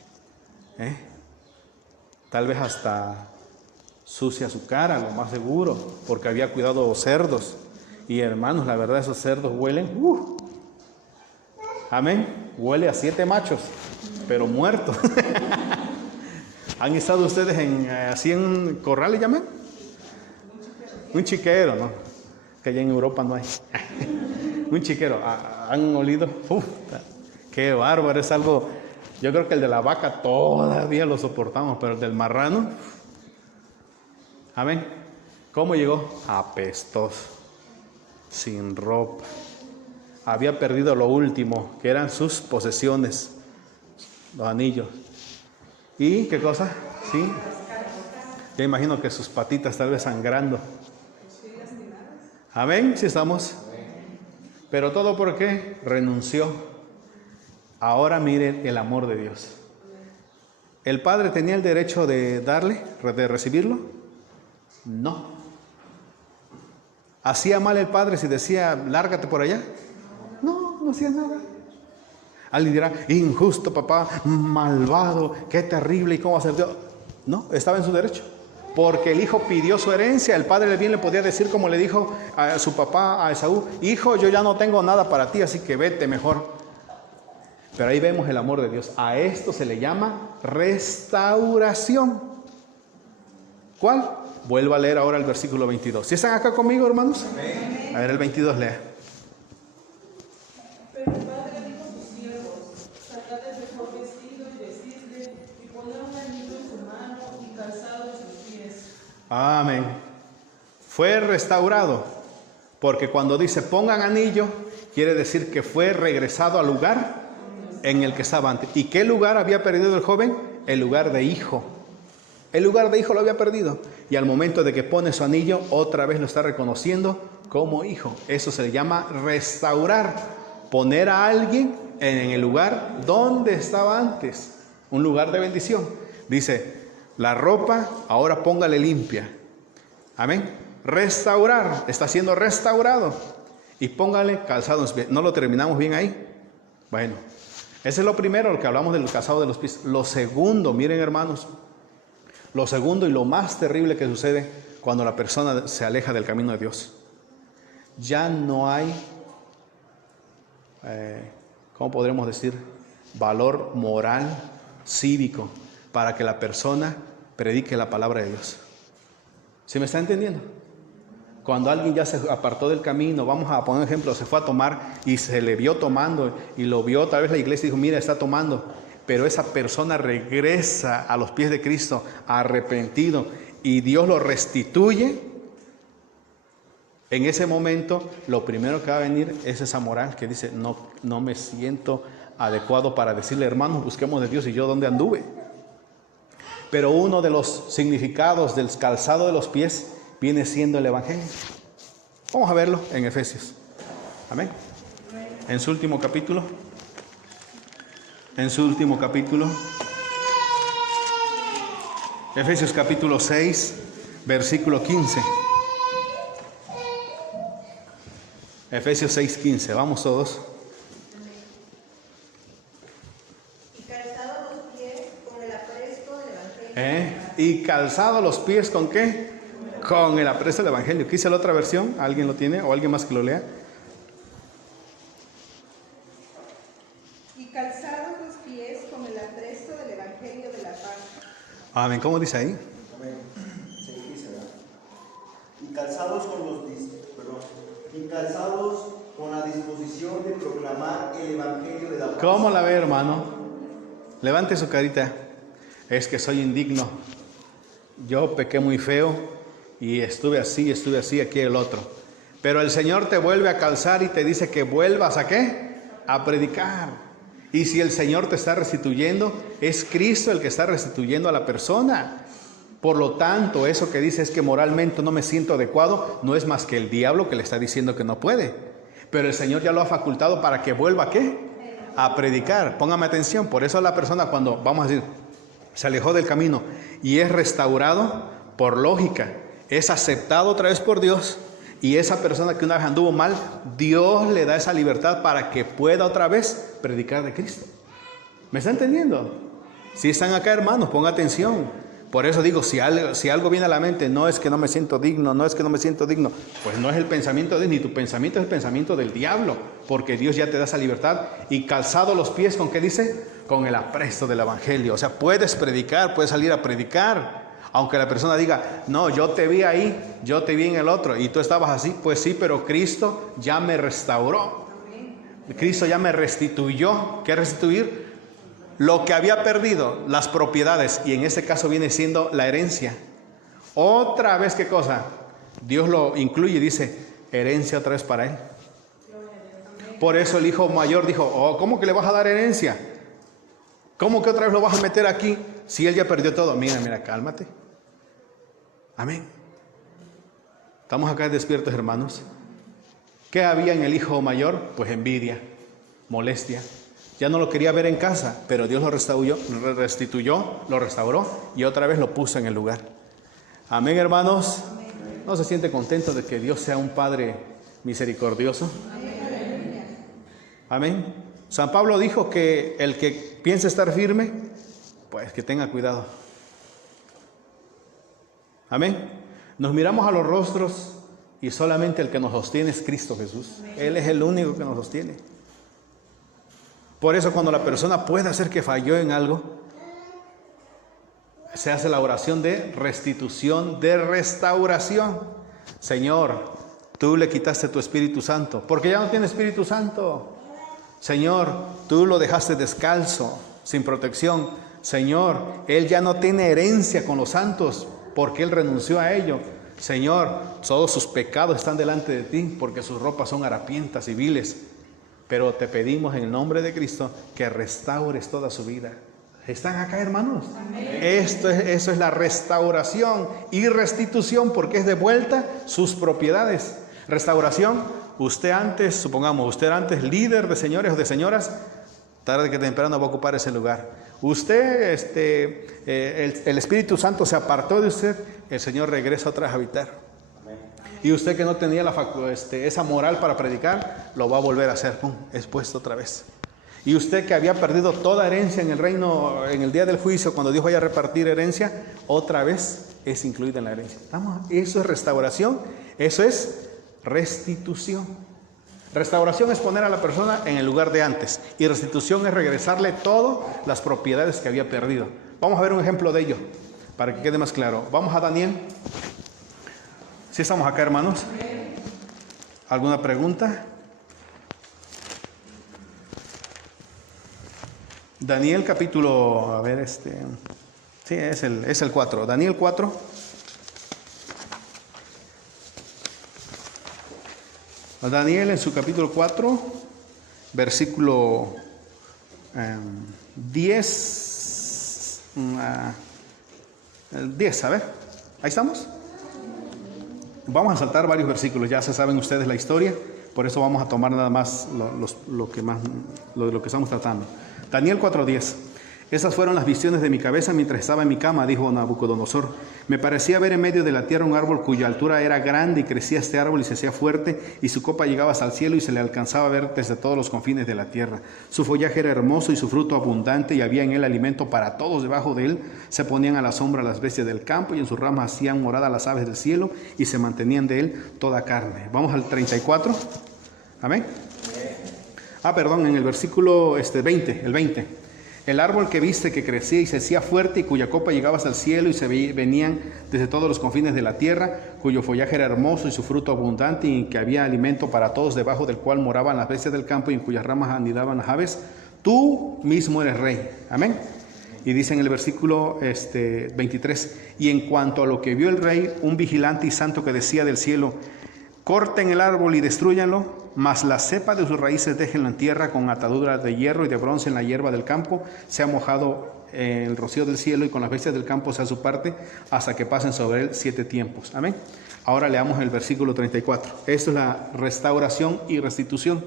Tal vez hasta sucia su cara, lo más seguro, porque había cuidado cerdos. Y hermanos, la verdad, esos cerdos huelen. Amén. Huele a 7 machos, pero muertos. ¿Han estado ustedes así en corral, le llaman? Un chiquero, ¿no? que allá en Europa no hay. Un chiquero, ¿han olido? Uf, qué bárbaro, es algo, yo creo que el de la vaca todavía lo soportamos, pero el del marrano, amén. ¿Cómo llegó? Apestoso, sin ropa. Había perdido lo último, que eran sus posesiones, los anillos. ¿Y qué cosa? Sí. Yo imagino que sus patitas tal vez sangrando. Amén, si estamos. Pero todo ¿por qué? Renunció. Ahora miren el amor de Dios. ¿El padre tenía el derecho de darle, de recibirlo? No. ¿Hacía mal el padre si decía, lárgate por allá? No, no hacía nada. Alguien dirá, injusto papá, malvado, qué terrible, ¿y cómo hacer Dios? No, estaba en su derecho. Porque el hijo pidió su herencia, el padre bien le podía decir como le dijo a su papá, a Esaú, hijo, yo ya no tengo nada para ti, así que vete mejor. Pero ahí vemos el amor de Dios. A esto se le llama restauración. ¿Cuál? Vuelvo a leer ahora el versículo 22. ¿Sí están acá conmigo, hermanos? Amén. A ver, el 22 lea. Pero el padre dijo a sus siervos, sacad el mejor vestido y vestidle, y poned un anillo en su mano y calzado en sus pies. Amén. Fue restaurado, porque cuando dice pongan anillo, quiere decir que fue regresado al lugar en el que estaba antes. ¿Y qué lugar había perdido el joven? El lugar de hijo. El lugar de hijo lo había perdido. Y al momento de que pone su anillo, otra vez lo está reconociendo como hijo. Eso se le llama restaurar. Poner a alguien en el lugar donde estaba antes. Un lugar de bendición. Dice, la ropa ahora póngale limpia. Amén. Restaurar. Está siendo restaurado. Y póngale calzado en los pies. ¿No lo terminamos bien ahí? Bueno, ese es lo primero, lo que hablamos del calzado de los pies. Lo segundo, miren hermanos. Lo segundo y lo más terrible que sucede cuando la persona se aleja del camino de Dios. Ya no hay, ¿cómo podremos decir? Valor moral, cívico, para que la persona predique la palabra de Dios. ¿Sí me está entendiendo? Cuando alguien ya se apartó del camino, vamos a poner un ejemplo, se fue a tomar y se le vio tomando y lo vio tal vez la iglesia y dijo, mira, está tomando. Pero esa persona regresa a los pies de Cristo arrepentido y Dios lo restituye. En ese momento, lo primero que va a venir es esa moral que dice, no me siento adecuado para decirle, hermanos, busquemos de Dios y yo dónde anduve. Pero uno de los significados del calzado de los pies viene siendo el Evangelio. Vamos a verlo en Efesios. Amén. En su último capítulo. Efesios capítulo 6, versículo 15. Efesios 6, 15. Vamos todos. Y calzado los pies con el apresto del Evangelio. Y calzado los pies ¿con qué? Con el apresto del Evangelio. ¿Qué dice la otra versión? ¿Alguien lo tiene o alguien más que lo lea? Y calzados los pies con el apresto del Evangelio de la paz. Amén. ¿Cómo dice ahí? Amén. Sí, dice, ¿verdad? Y calzados con la disposición de proclamar el Evangelio de la paz. ¿Cómo la ve, hermano? Levante su carita. Es que soy indigno. Yo pequé muy feo y estuve así, aquí el otro. Pero el Señor te vuelve a calzar y te dice que vuelvas ¿a qué? A predicar. Y si el Señor te está restituyendo, es Cristo el que está restituyendo a la persona. Por lo tanto, eso que dice es que moralmente no me siento adecuado, no es más que el diablo que le está diciendo que no puede. Pero el Señor ya lo ha facultado para que vuelva ¿a qué? A predicar. Póngame atención, por eso la persona cuando, vamos a decir, se alejó del camino y es restaurado, por lógica, es aceptado otra vez por Dios. Y esa persona que una vez anduvo mal, Dios le da esa libertad para que pueda otra vez predicar de Cristo. ¿Me está entendiendo? Si están acá, hermanos, ponga atención. Por eso digo, si algo viene a la mente, no es que no me siento digno, pues no es el pensamiento de ni tu pensamiento, es el pensamiento del diablo, porque Dios ya te da esa libertad. Y calzado los pies, ¿con qué dice? Con el apresto del Evangelio. O sea, puedes predicar, puedes salir a predicar. Aunque la persona diga, no, yo te vi ahí, yo te vi en el otro y tú estabas así, pues sí, pero Cristo ya me restauró. Cristo ya me restituyó. ¿Qué restituir? Lo que había perdido, las propiedades, y en este caso viene siendo la herencia. Otra vez, ¿qué cosa? Dios lo incluye y dice, herencia otra vez para él. Por eso el hijo mayor dijo, oh, ¿cómo que le vas a dar herencia? ¿Cómo que otra vez lo vas a meter aquí si él ya perdió todo? Mira, cálmate. Amén. ¿Estamos acá despiertos, hermanos? ¿Qué había en el hijo mayor? Pues envidia, molestia. Ya no lo quería ver en casa, pero Dios lo restituyó, lo restauró y otra vez lo puso en el lugar. Amén, hermanos. ¿No se siente contento de que Dios sea un Padre misericordioso? Amén. San Pablo dijo que el que piense estar firme, pues que tenga cuidado. Amén. Nos miramos a los rostros y solamente el que nos sostiene es Cristo Jesús. Él es el único que nos sostiene. Por eso cuando la persona puede hacer que falló en algo, se hace la oración de restitución, de restauración. Señor, tú le quitaste tu Espíritu Santo, porque ya no tiene Espíritu Santo. Señor, tú lo dejaste descalzo, sin protección. Señor, él ya no tiene herencia con los santos, porque él renunció a ello. Señor, todos sus pecados están delante de ti, porque sus ropas son harapientas y viles. Pero te pedimos en el nombre de Cristo que restaures toda su vida. ¿Están acá, hermanos? Amén. Eso es la restauración y restitución, porque es de vuelta sus propiedades. Restauración, usted antes, supongamos, usted antes líder de señores o de señoras, tarde que temprano va a ocupar ese lugar. Usted, el Espíritu Santo se apartó de usted, el Señor regresa otra vez a habitar. Y usted que no tenía esa moral para predicar, lo va a volver a hacer, ¡pum!, es puesto otra vez. Y usted que había perdido toda herencia en el reino, en el día del juicio, cuando Dios vaya a repartir herencia, otra vez es incluida en la herencia. Eso es restauración, eso es restitución. Restauración es poner a la persona en el lugar de antes, y restitución es regresarle todas las propiedades que había perdido. Vamos a ver un ejemplo de ello, para que quede más claro. Vamos a Daniel. ¿Sí estamos acá, hermanos? ¿Alguna pregunta? Daniel capítulo, a ver, sí, es el 4. Daniel 4. Daniel en su capítulo 4, versículo 10, a ver, ahí estamos. Vamos a saltar varios versículos, ya se saben ustedes la historia, por eso vamos a tomar nada más lo de lo que estamos tratando. Daniel 4:10. Esas fueron las visiones de mi cabeza mientras estaba en mi cama, dijo Nabucodonosor. Me parecía ver en medio de la tierra un árbol cuya altura era grande y crecía este árbol y se hacía fuerte y su copa llegaba hasta el cielo y se le alcanzaba a ver desde todos los confines de la tierra. Su follaje era hermoso y su fruto abundante y había en él alimento para todos. Debajo de él se ponían a la sombra las bestias del campo y en sus ramas hacían morada las aves del cielo y se mantenían de él toda carne. Vamos al 34. Amén. En el versículo 20, el 20. El árbol que viste que crecía y se hacía fuerte y cuya copa llegaba hasta el cielo y se venían desde todos los confines de la tierra, cuyo follaje era hermoso y su fruto abundante y que había alimento para todos, debajo del cual moraban las bestias del campo y en cuyas ramas anidaban las aves, tú mismo eres rey. Amén. Y dice en el versículo 23, y en cuanto a lo que vio el rey, un vigilante y santo que decía del cielo, corten el árbol y destrúyanlo, mas la cepa de sus raíces déjenlo en tierra con ataduras de hierro y de bronce en la hierba del campo, sea mojado en el rocío del cielo y con las bestias del campo sea su parte, hasta que pasen sobre él 7 tiempos. Amén. Ahora leamos el versículo 34. Esto es la restauración y restitución.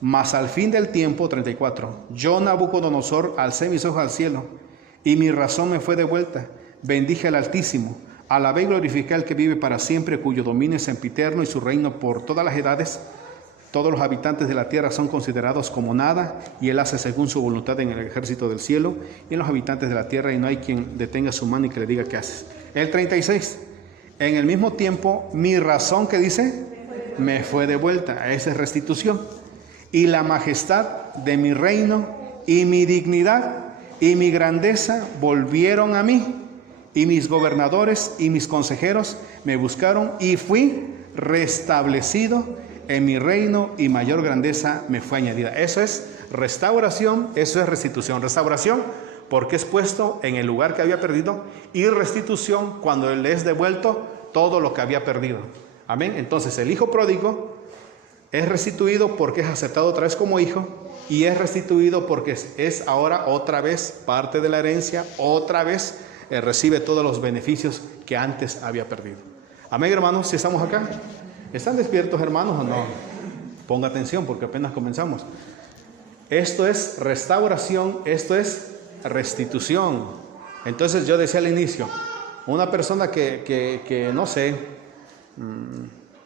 Mas al fin del tiempo, 34, yo Nabucodonosor alcé mis ojos al cielo y mi razón me fue devuelta. Bendije al Altísimo. Alabé y glorifiqué al que vive para siempre, cuyo dominio es sempiterno y su reino por todas las edades. Todos los habitantes de la tierra son considerados como nada, y él hace según su voluntad en el ejército del cielo y en los habitantes de la tierra, y no hay quien detenga su mano y que le diga qué haces. El 36. En el mismo tiempo, mi razón, ¿qué dice? Me fue devuelta. Esa es restitución. Y la majestad de mi reino y mi dignidad y mi grandeza volvieron a mí. y mis gobernadores y mis consejeros me buscaron y fui restablecido en mi reino y mayor grandeza me fue añadida. Eso es restauración, eso es restitución. Restauración porque es puesto en el lugar que había perdido, y restitución cuando le es devuelto todo lo que había perdido. Amén. Entonces el hijo pródigo es restituido porque es aceptado otra vez como hijo, y es restituido porque es ahora otra vez parte de la herencia, otra vez recibe todos los beneficios que antes había perdido. Amén, hermanos. Si estamos acá, ¿están despiertos, hermanos, o no? Ponga atención porque apenas comenzamos. Esto es restauración, esto es restitución. Entonces yo decía al inicio, una persona que no sé,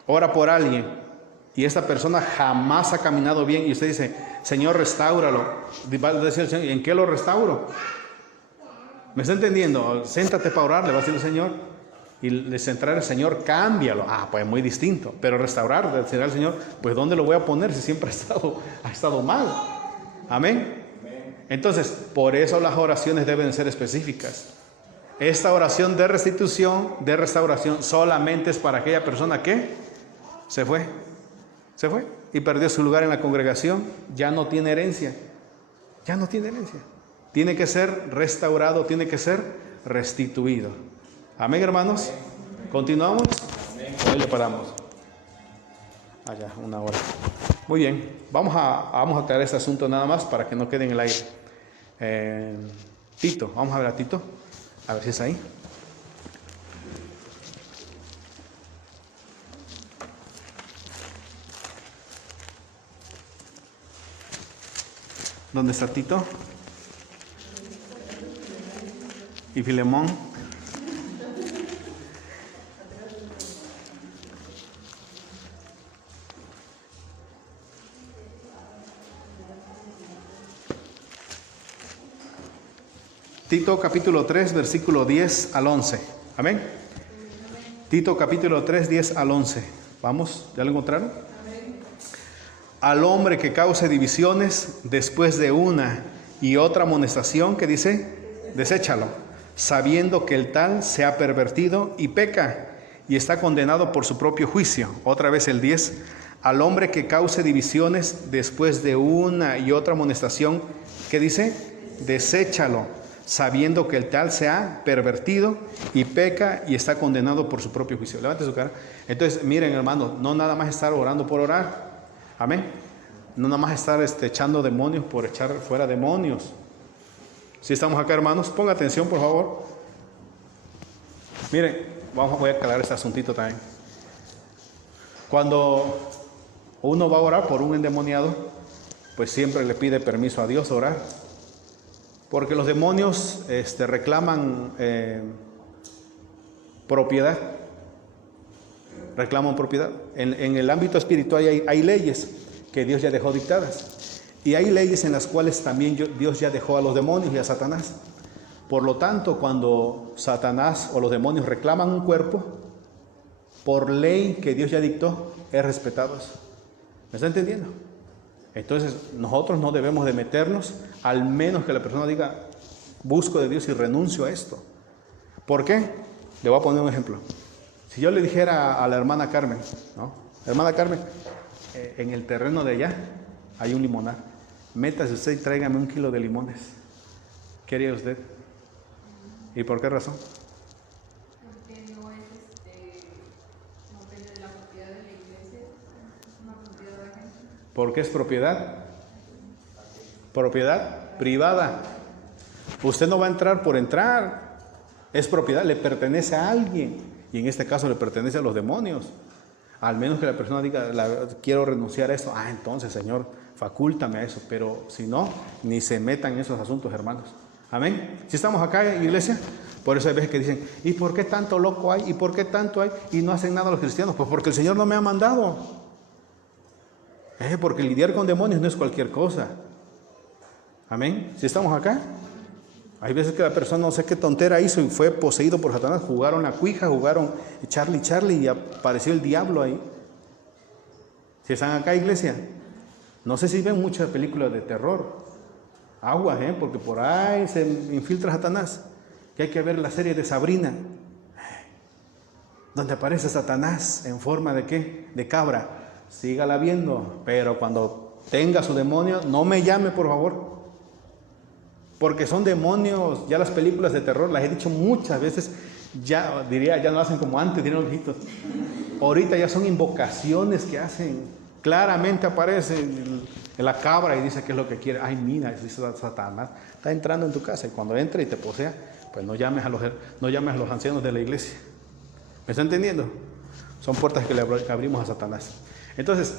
ora por alguien, y esta persona jamás ha caminado bien, y usted dice, Señor, restáuralo. Va a decir el Señor, ¿en qué lo restauro? ¿Me está entendiendo? Siéntate para orar, le va a decir el Señor, y le centrar el Señor, cámbialo. Ah, pues muy distinto. Pero restaurar, decir al Señor, pues ¿dónde lo voy a poner si siempre ha estado mal? Amén. Entonces, por eso las oraciones deben ser específicas. Esta oración de restitución, de restauración, solamente es para aquella persona que se fue y perdió su lugar en la congregación, ya no tiene herencia, tiene que ser restaurado, tiene que ser restituido. Amén, hermanos. Continuamos. Hoy le paramos. Allá, 1 hora. Muy bien, vamos a aclarar este asunto nada más para que no quede en el aire. Tito, vamos a ver a Tito, a ver si es ahí. ¿Dónde está Tito? ¿Y Filemón? Tito capítulo 3, versículo 10 al 11. Amén. Tito capítulo 3, 10 al 11. Vamos, ¿ya lo encontraron? Amén. Al hombre que cause divisiones después de una y otra amonestación, que dice, deséchalo, sabiendo que el tal se ha pervertido y peca y está condenado por su propio juicio. Otra vez el 10. Al hombre que cause divisiones después de una y otra amonestación, que dice, deséchalo, sabiendo que el tal se ha pervertido y peca y está condenado por su propio juicio. Levante su cara. Entonces, miren, hermano, no nada más estar orando por orar. Amén. No nada más estar echando demonios por echar fuera demonios. Si estamos acá, hermanos, ponga atención, por favor. Miren, voy a aclarar este asuntito también. Cuando uno va a orar por un endemoniado, pues siempre le pide permiso a Dios a orar. Porque los demonios reclaman propiedad. Reclaman propiedad. En el ámbito espiritual hay leyes que Dios ya dejó dictadas. Y hay leyes en las cuales también Dios ya dejó a los demonios y a Satanás. Por lo tanto, cuando Satanás o los demonios reclaman un cuerpo, por ley que Dios ya dictó, es respetado. ¿Me está entendiendo? Entonces, nosotros no debemos de meternos, al menos que la persona diga, busco de Dios y renuncio a esto. ¿Por qué? Le voy a poner un ejemplo. Si yo le dijera a la hermana Carmen, ¿no? Hermana Carmen, en el terreno de allá hay un limonar. Métase usted y tráigame 1 kilo de limones. ¿Qué haría usted? ¿Y por qué razón? Porque no es la propiedad de la iglesia, es una propiedad de la gente. ¿Por qué es propiedad? Propiedad privada. Usted no va a entrar por entrar. Es propiedad, le pertenece a alguien. Y en este caso le pertenece a los demonios. Al menos que la persona diga, quiero renunciar a esto. Ah, entonces, Señor, facúltame a eso. Pero si no, ni se metan en esos asuntos, hermanos. Amén. Si estamos acá, iglesia, por eso hay veces que dicen, ¿y por qué tanto loco hay? ¿Y por qué tanto hay? Y no hacen nada los cristianos. Pues porque el Señor no me ha mandado. Porque lidiar con demonios no es cualquier cosa. Amén. Si estamos acá, hay veces que la persona no sé qué tontera hizo y fue poseído por Satanás. Jugaron la cuija, jugaron Charlie y apareció el diablo ahí. Si están acá, iglesia, no sé si ven muchas películas de terror. Aguas, porque por ahí se infiltra Satanás. que hay que ver la serie de Sabrina, donde aparece Satanás en forma de ¿qué? De cabra. Sígala viendo, pero cuando tenga su demonio, no me llame, por favor. Porque son demonios, ya las películas de terror, las he dicho muchas veces, ya diría, ya no hacen como antes, dirían los viejitos. Ahorita ya son invocaciones que hacen. Claramente aparece en la cabra y dice qué es lo que quiere. Ay, mira, dice Satanás, está entrando en tu casa y cuando entre y te posea, pues no llames a los ancianos de la iglesia. ¿Me está entendiendo? Son puertas que le abrimos a Satanás. Entonces,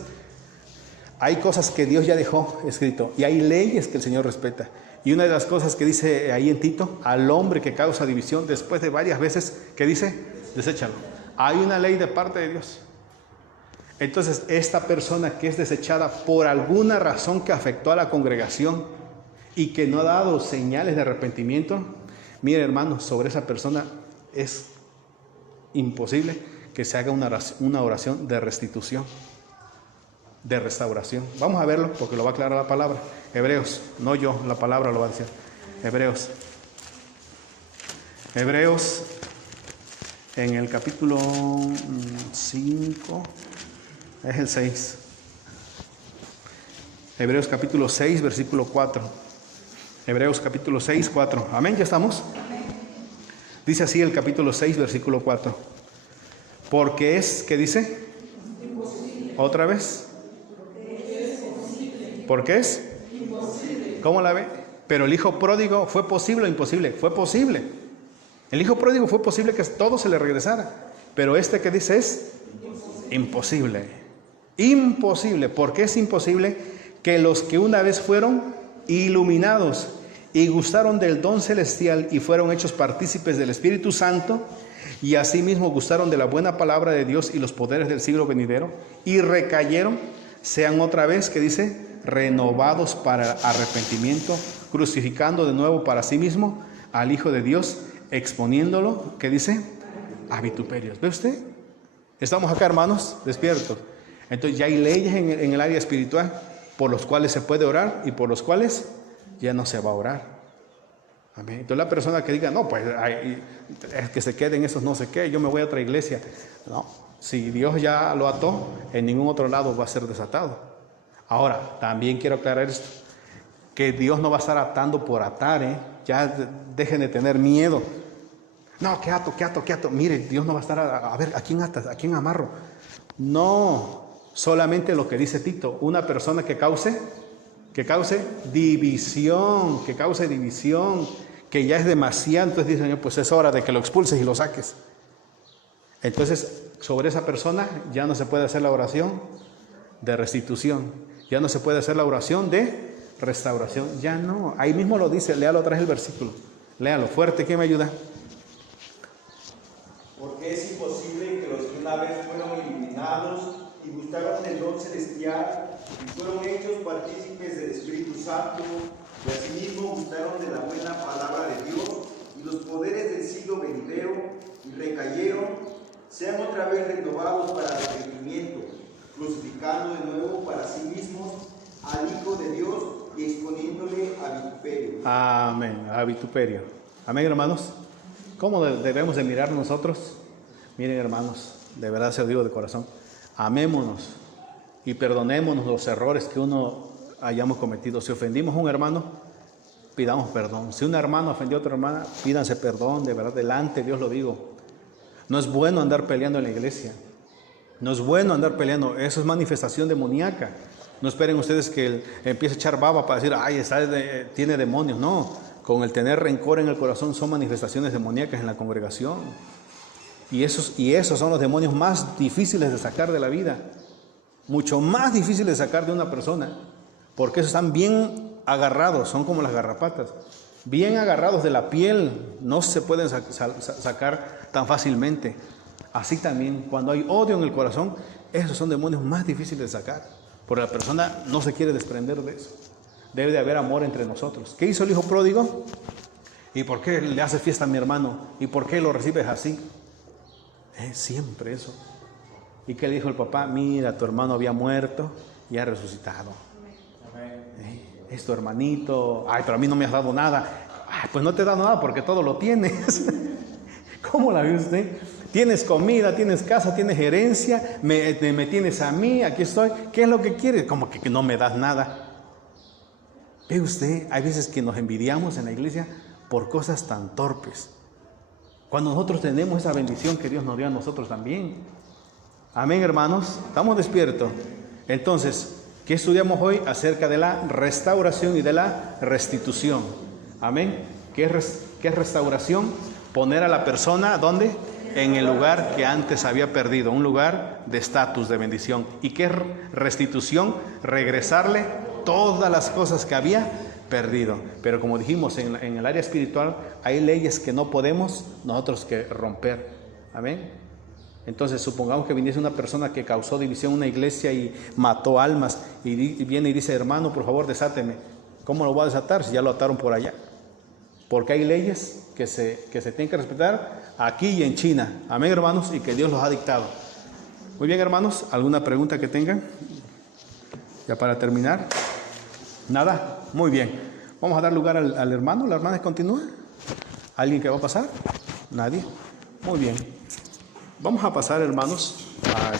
hay cosas que Dios ya dejó escrito y hay leyes que el Señor respeta. Y una de las cosas que dice ahí en Tito, al hombre que causa división, después de varias veces, ¿qué dice? Deséchalo. Hay una ley de parte de Dios. Entonces, esta persona que es desechada por alguna razón que afectó a la congregación y que no ha dado señales de arrepentimiento, mire, hermano, sobre esa persona es imposible que se haga una oración de restitución, de restauración. Vamos a verlo porque lo va a aclarar la palabra. Hebreos, no yo, la palabra lo va a decir. Hebreos en el capítulo 5, es el 6. Hebreos capítulo 6, versículo 4. Hebreos capítulo 6, 4. Amén, ¿ya estamos? Dice así el capítulo 6, versículo 4. Porque es, ¿qué dice? Imposible. ¿Otra vez? Porque es imposible. ¿Cómo la ve? Pero el hijo pródigo, ¿fue posible o imposible? Fue posible. El hijo pródigo fue posible que todo se le regresara. Pero este que dice es imposible. Imposible. ¿Por qué es imposible? Que los que una vez fueron iluminados y gustaron del don celestial y fueron hechos partícipes del Espíritu Santo y asimismo gustaron de la buena palabra de Dios y los poderes del siglo venidero y recayeron, sean otra vez, que dice, renovados para arrepentimiento, crucificando de nuevo para sí mismo al Hijo de Dios, exponiéndolo, ¿qué dice? A vituperios. ¿Ve usted? Estamos acá, hermanos, despiertos. Entonces ya hay leyes en el área espiritual por los cuales se puede orar y por los cuales ya no se va a orar. Amén. Entonces la persona que diga, no, pues es que se queden esos no sé qué, yo me voy a otra iglesia. No, si Dios ya lo ató, en ningún otro lado va a ser desatado. Ahora, también quiero aclarar esto, que Dios no va a estar atando por atar, ya dejen de tener miedo. No, que ato. Mire, Dios no va a estar a ver, ¿a quién atas? ¿A quién amarro? No, solamente lo que dice Tito, una persona que cause división, que ya es demasiado. Entonces dice, Señor, pues es hora de que lo expulses y lo saques. Entonces, sobre esa persona ya no se puede hacer la oración de restitución, ya no se puede hacer la oración de restauración, ya no. Ahí mismo lo dice, léalo atrás el versículo, léalo fuerte, ¿quién me ayuda? Porque es imposible que los que una vez fueron iluminados y gustaron del don celestial y fueron hechos partícipes del Espíritu Santo y asimismo gustaron de la buena palabra de Dios y los poderes del siglo venidero y recayeron, sean otra vez renovados para arrepentimiento, crucificando de nuevo para sí mismos al Hijo de Dios y exponiéndole a vituperio. Amén, a vituperio. Amén, hermanos. ¿Cómo debemos de mirar nosotros? Miren, hermanos, de verdad se lo digo de corazón, amémonos y perdonémonos los errores que uno hayamos cometido. Si ofendimos a un hermano, pidamos perdón. Si un hermano ofendió a otra hermana, pídanse perdón, de verdad, delante de Dios lo digo. No es bueno andar peleando en la iglesia. No es bueno andar peleando. Eso es manifestación demoníaca. No esperen ustedes que él empiece a echar baba para decir, ay, tiene demonios. No, con el tener rencor en el corazón son manifestaciones demoníacas en la congregación. Y esos son los demonios más difíciles de sacar de la vida. Mucho más difíciles de sacar de una persona. Porque esos están bien agarrados, son como las garrapatas. Bien agarrados de la piel, no se pueden sacar tan fácilmente. Así también, cuando hay odio en el corazón, esos son demonios más difíciles de sacar. Porque la persona no se quiere desprender de eso. Debe de haber amor entre nosotros. ¿Qué hizo el hijo pródigo? ¿Y por qué le hace fiesta a mi hermano? ¿Y por qué lo recibes así? Siempre eso. ¿Y qué le dijo el papá? Mira, tu hermano había muerto y ha resucitado. Es tu hermanito. Ay, pero a mí no me has dado nada. Ay, pues no te da nada porque todo lo tienes. ¿Cómo la ve usted? Tienes comida, tienes casa, tienes herencia, me tienes a mí, aquí estoy. ¿Qué es lo que quieres? Como que no me das nada. Ve usted, hay veces que nos envidiamos en la iglesia por cosas tan torpes. Cuando nosotros tenemos esa bendición que Dios nos dio a nosotros también. Amén, hermanos. ¿Estamos despiertos? Entonces, ¿qué estudiamos hoy? Acerca de la restauración y de la restitución. Amén. ¿Qué es restauración? Poner a la persona, ¿dónde? En el lugar que antes había perdido, un lugar de estatus, de bendición. ¿Y qué es restitución? Regresarle todas las cosas que había perdido. Pero como dijimos, en el área espiritual hay leyes que no podemos nosotros que romper. Amén. Entonces supongamos que viniese una persona que causó división en una iglesia y mató almas y viene y dice: hermano, por favor, desáteme. ¿Cómo lo voy a desatar si ya lo ataron por allá? Porque hay leyes que se tienen que respetar aquí y en China. Amén, hermanos, y que Dios los ha dictado. Muy bien, hermanos, ¿alguna pregunta que tengan? Ya para terminar. ¿Nada? Muy bien. Vamos a dar lugar al hermano. ¿La hermana continúa? ¿Alguien que va a pasar? ¿Nadie? Muy bien. Vamos a pasar, hermanos, a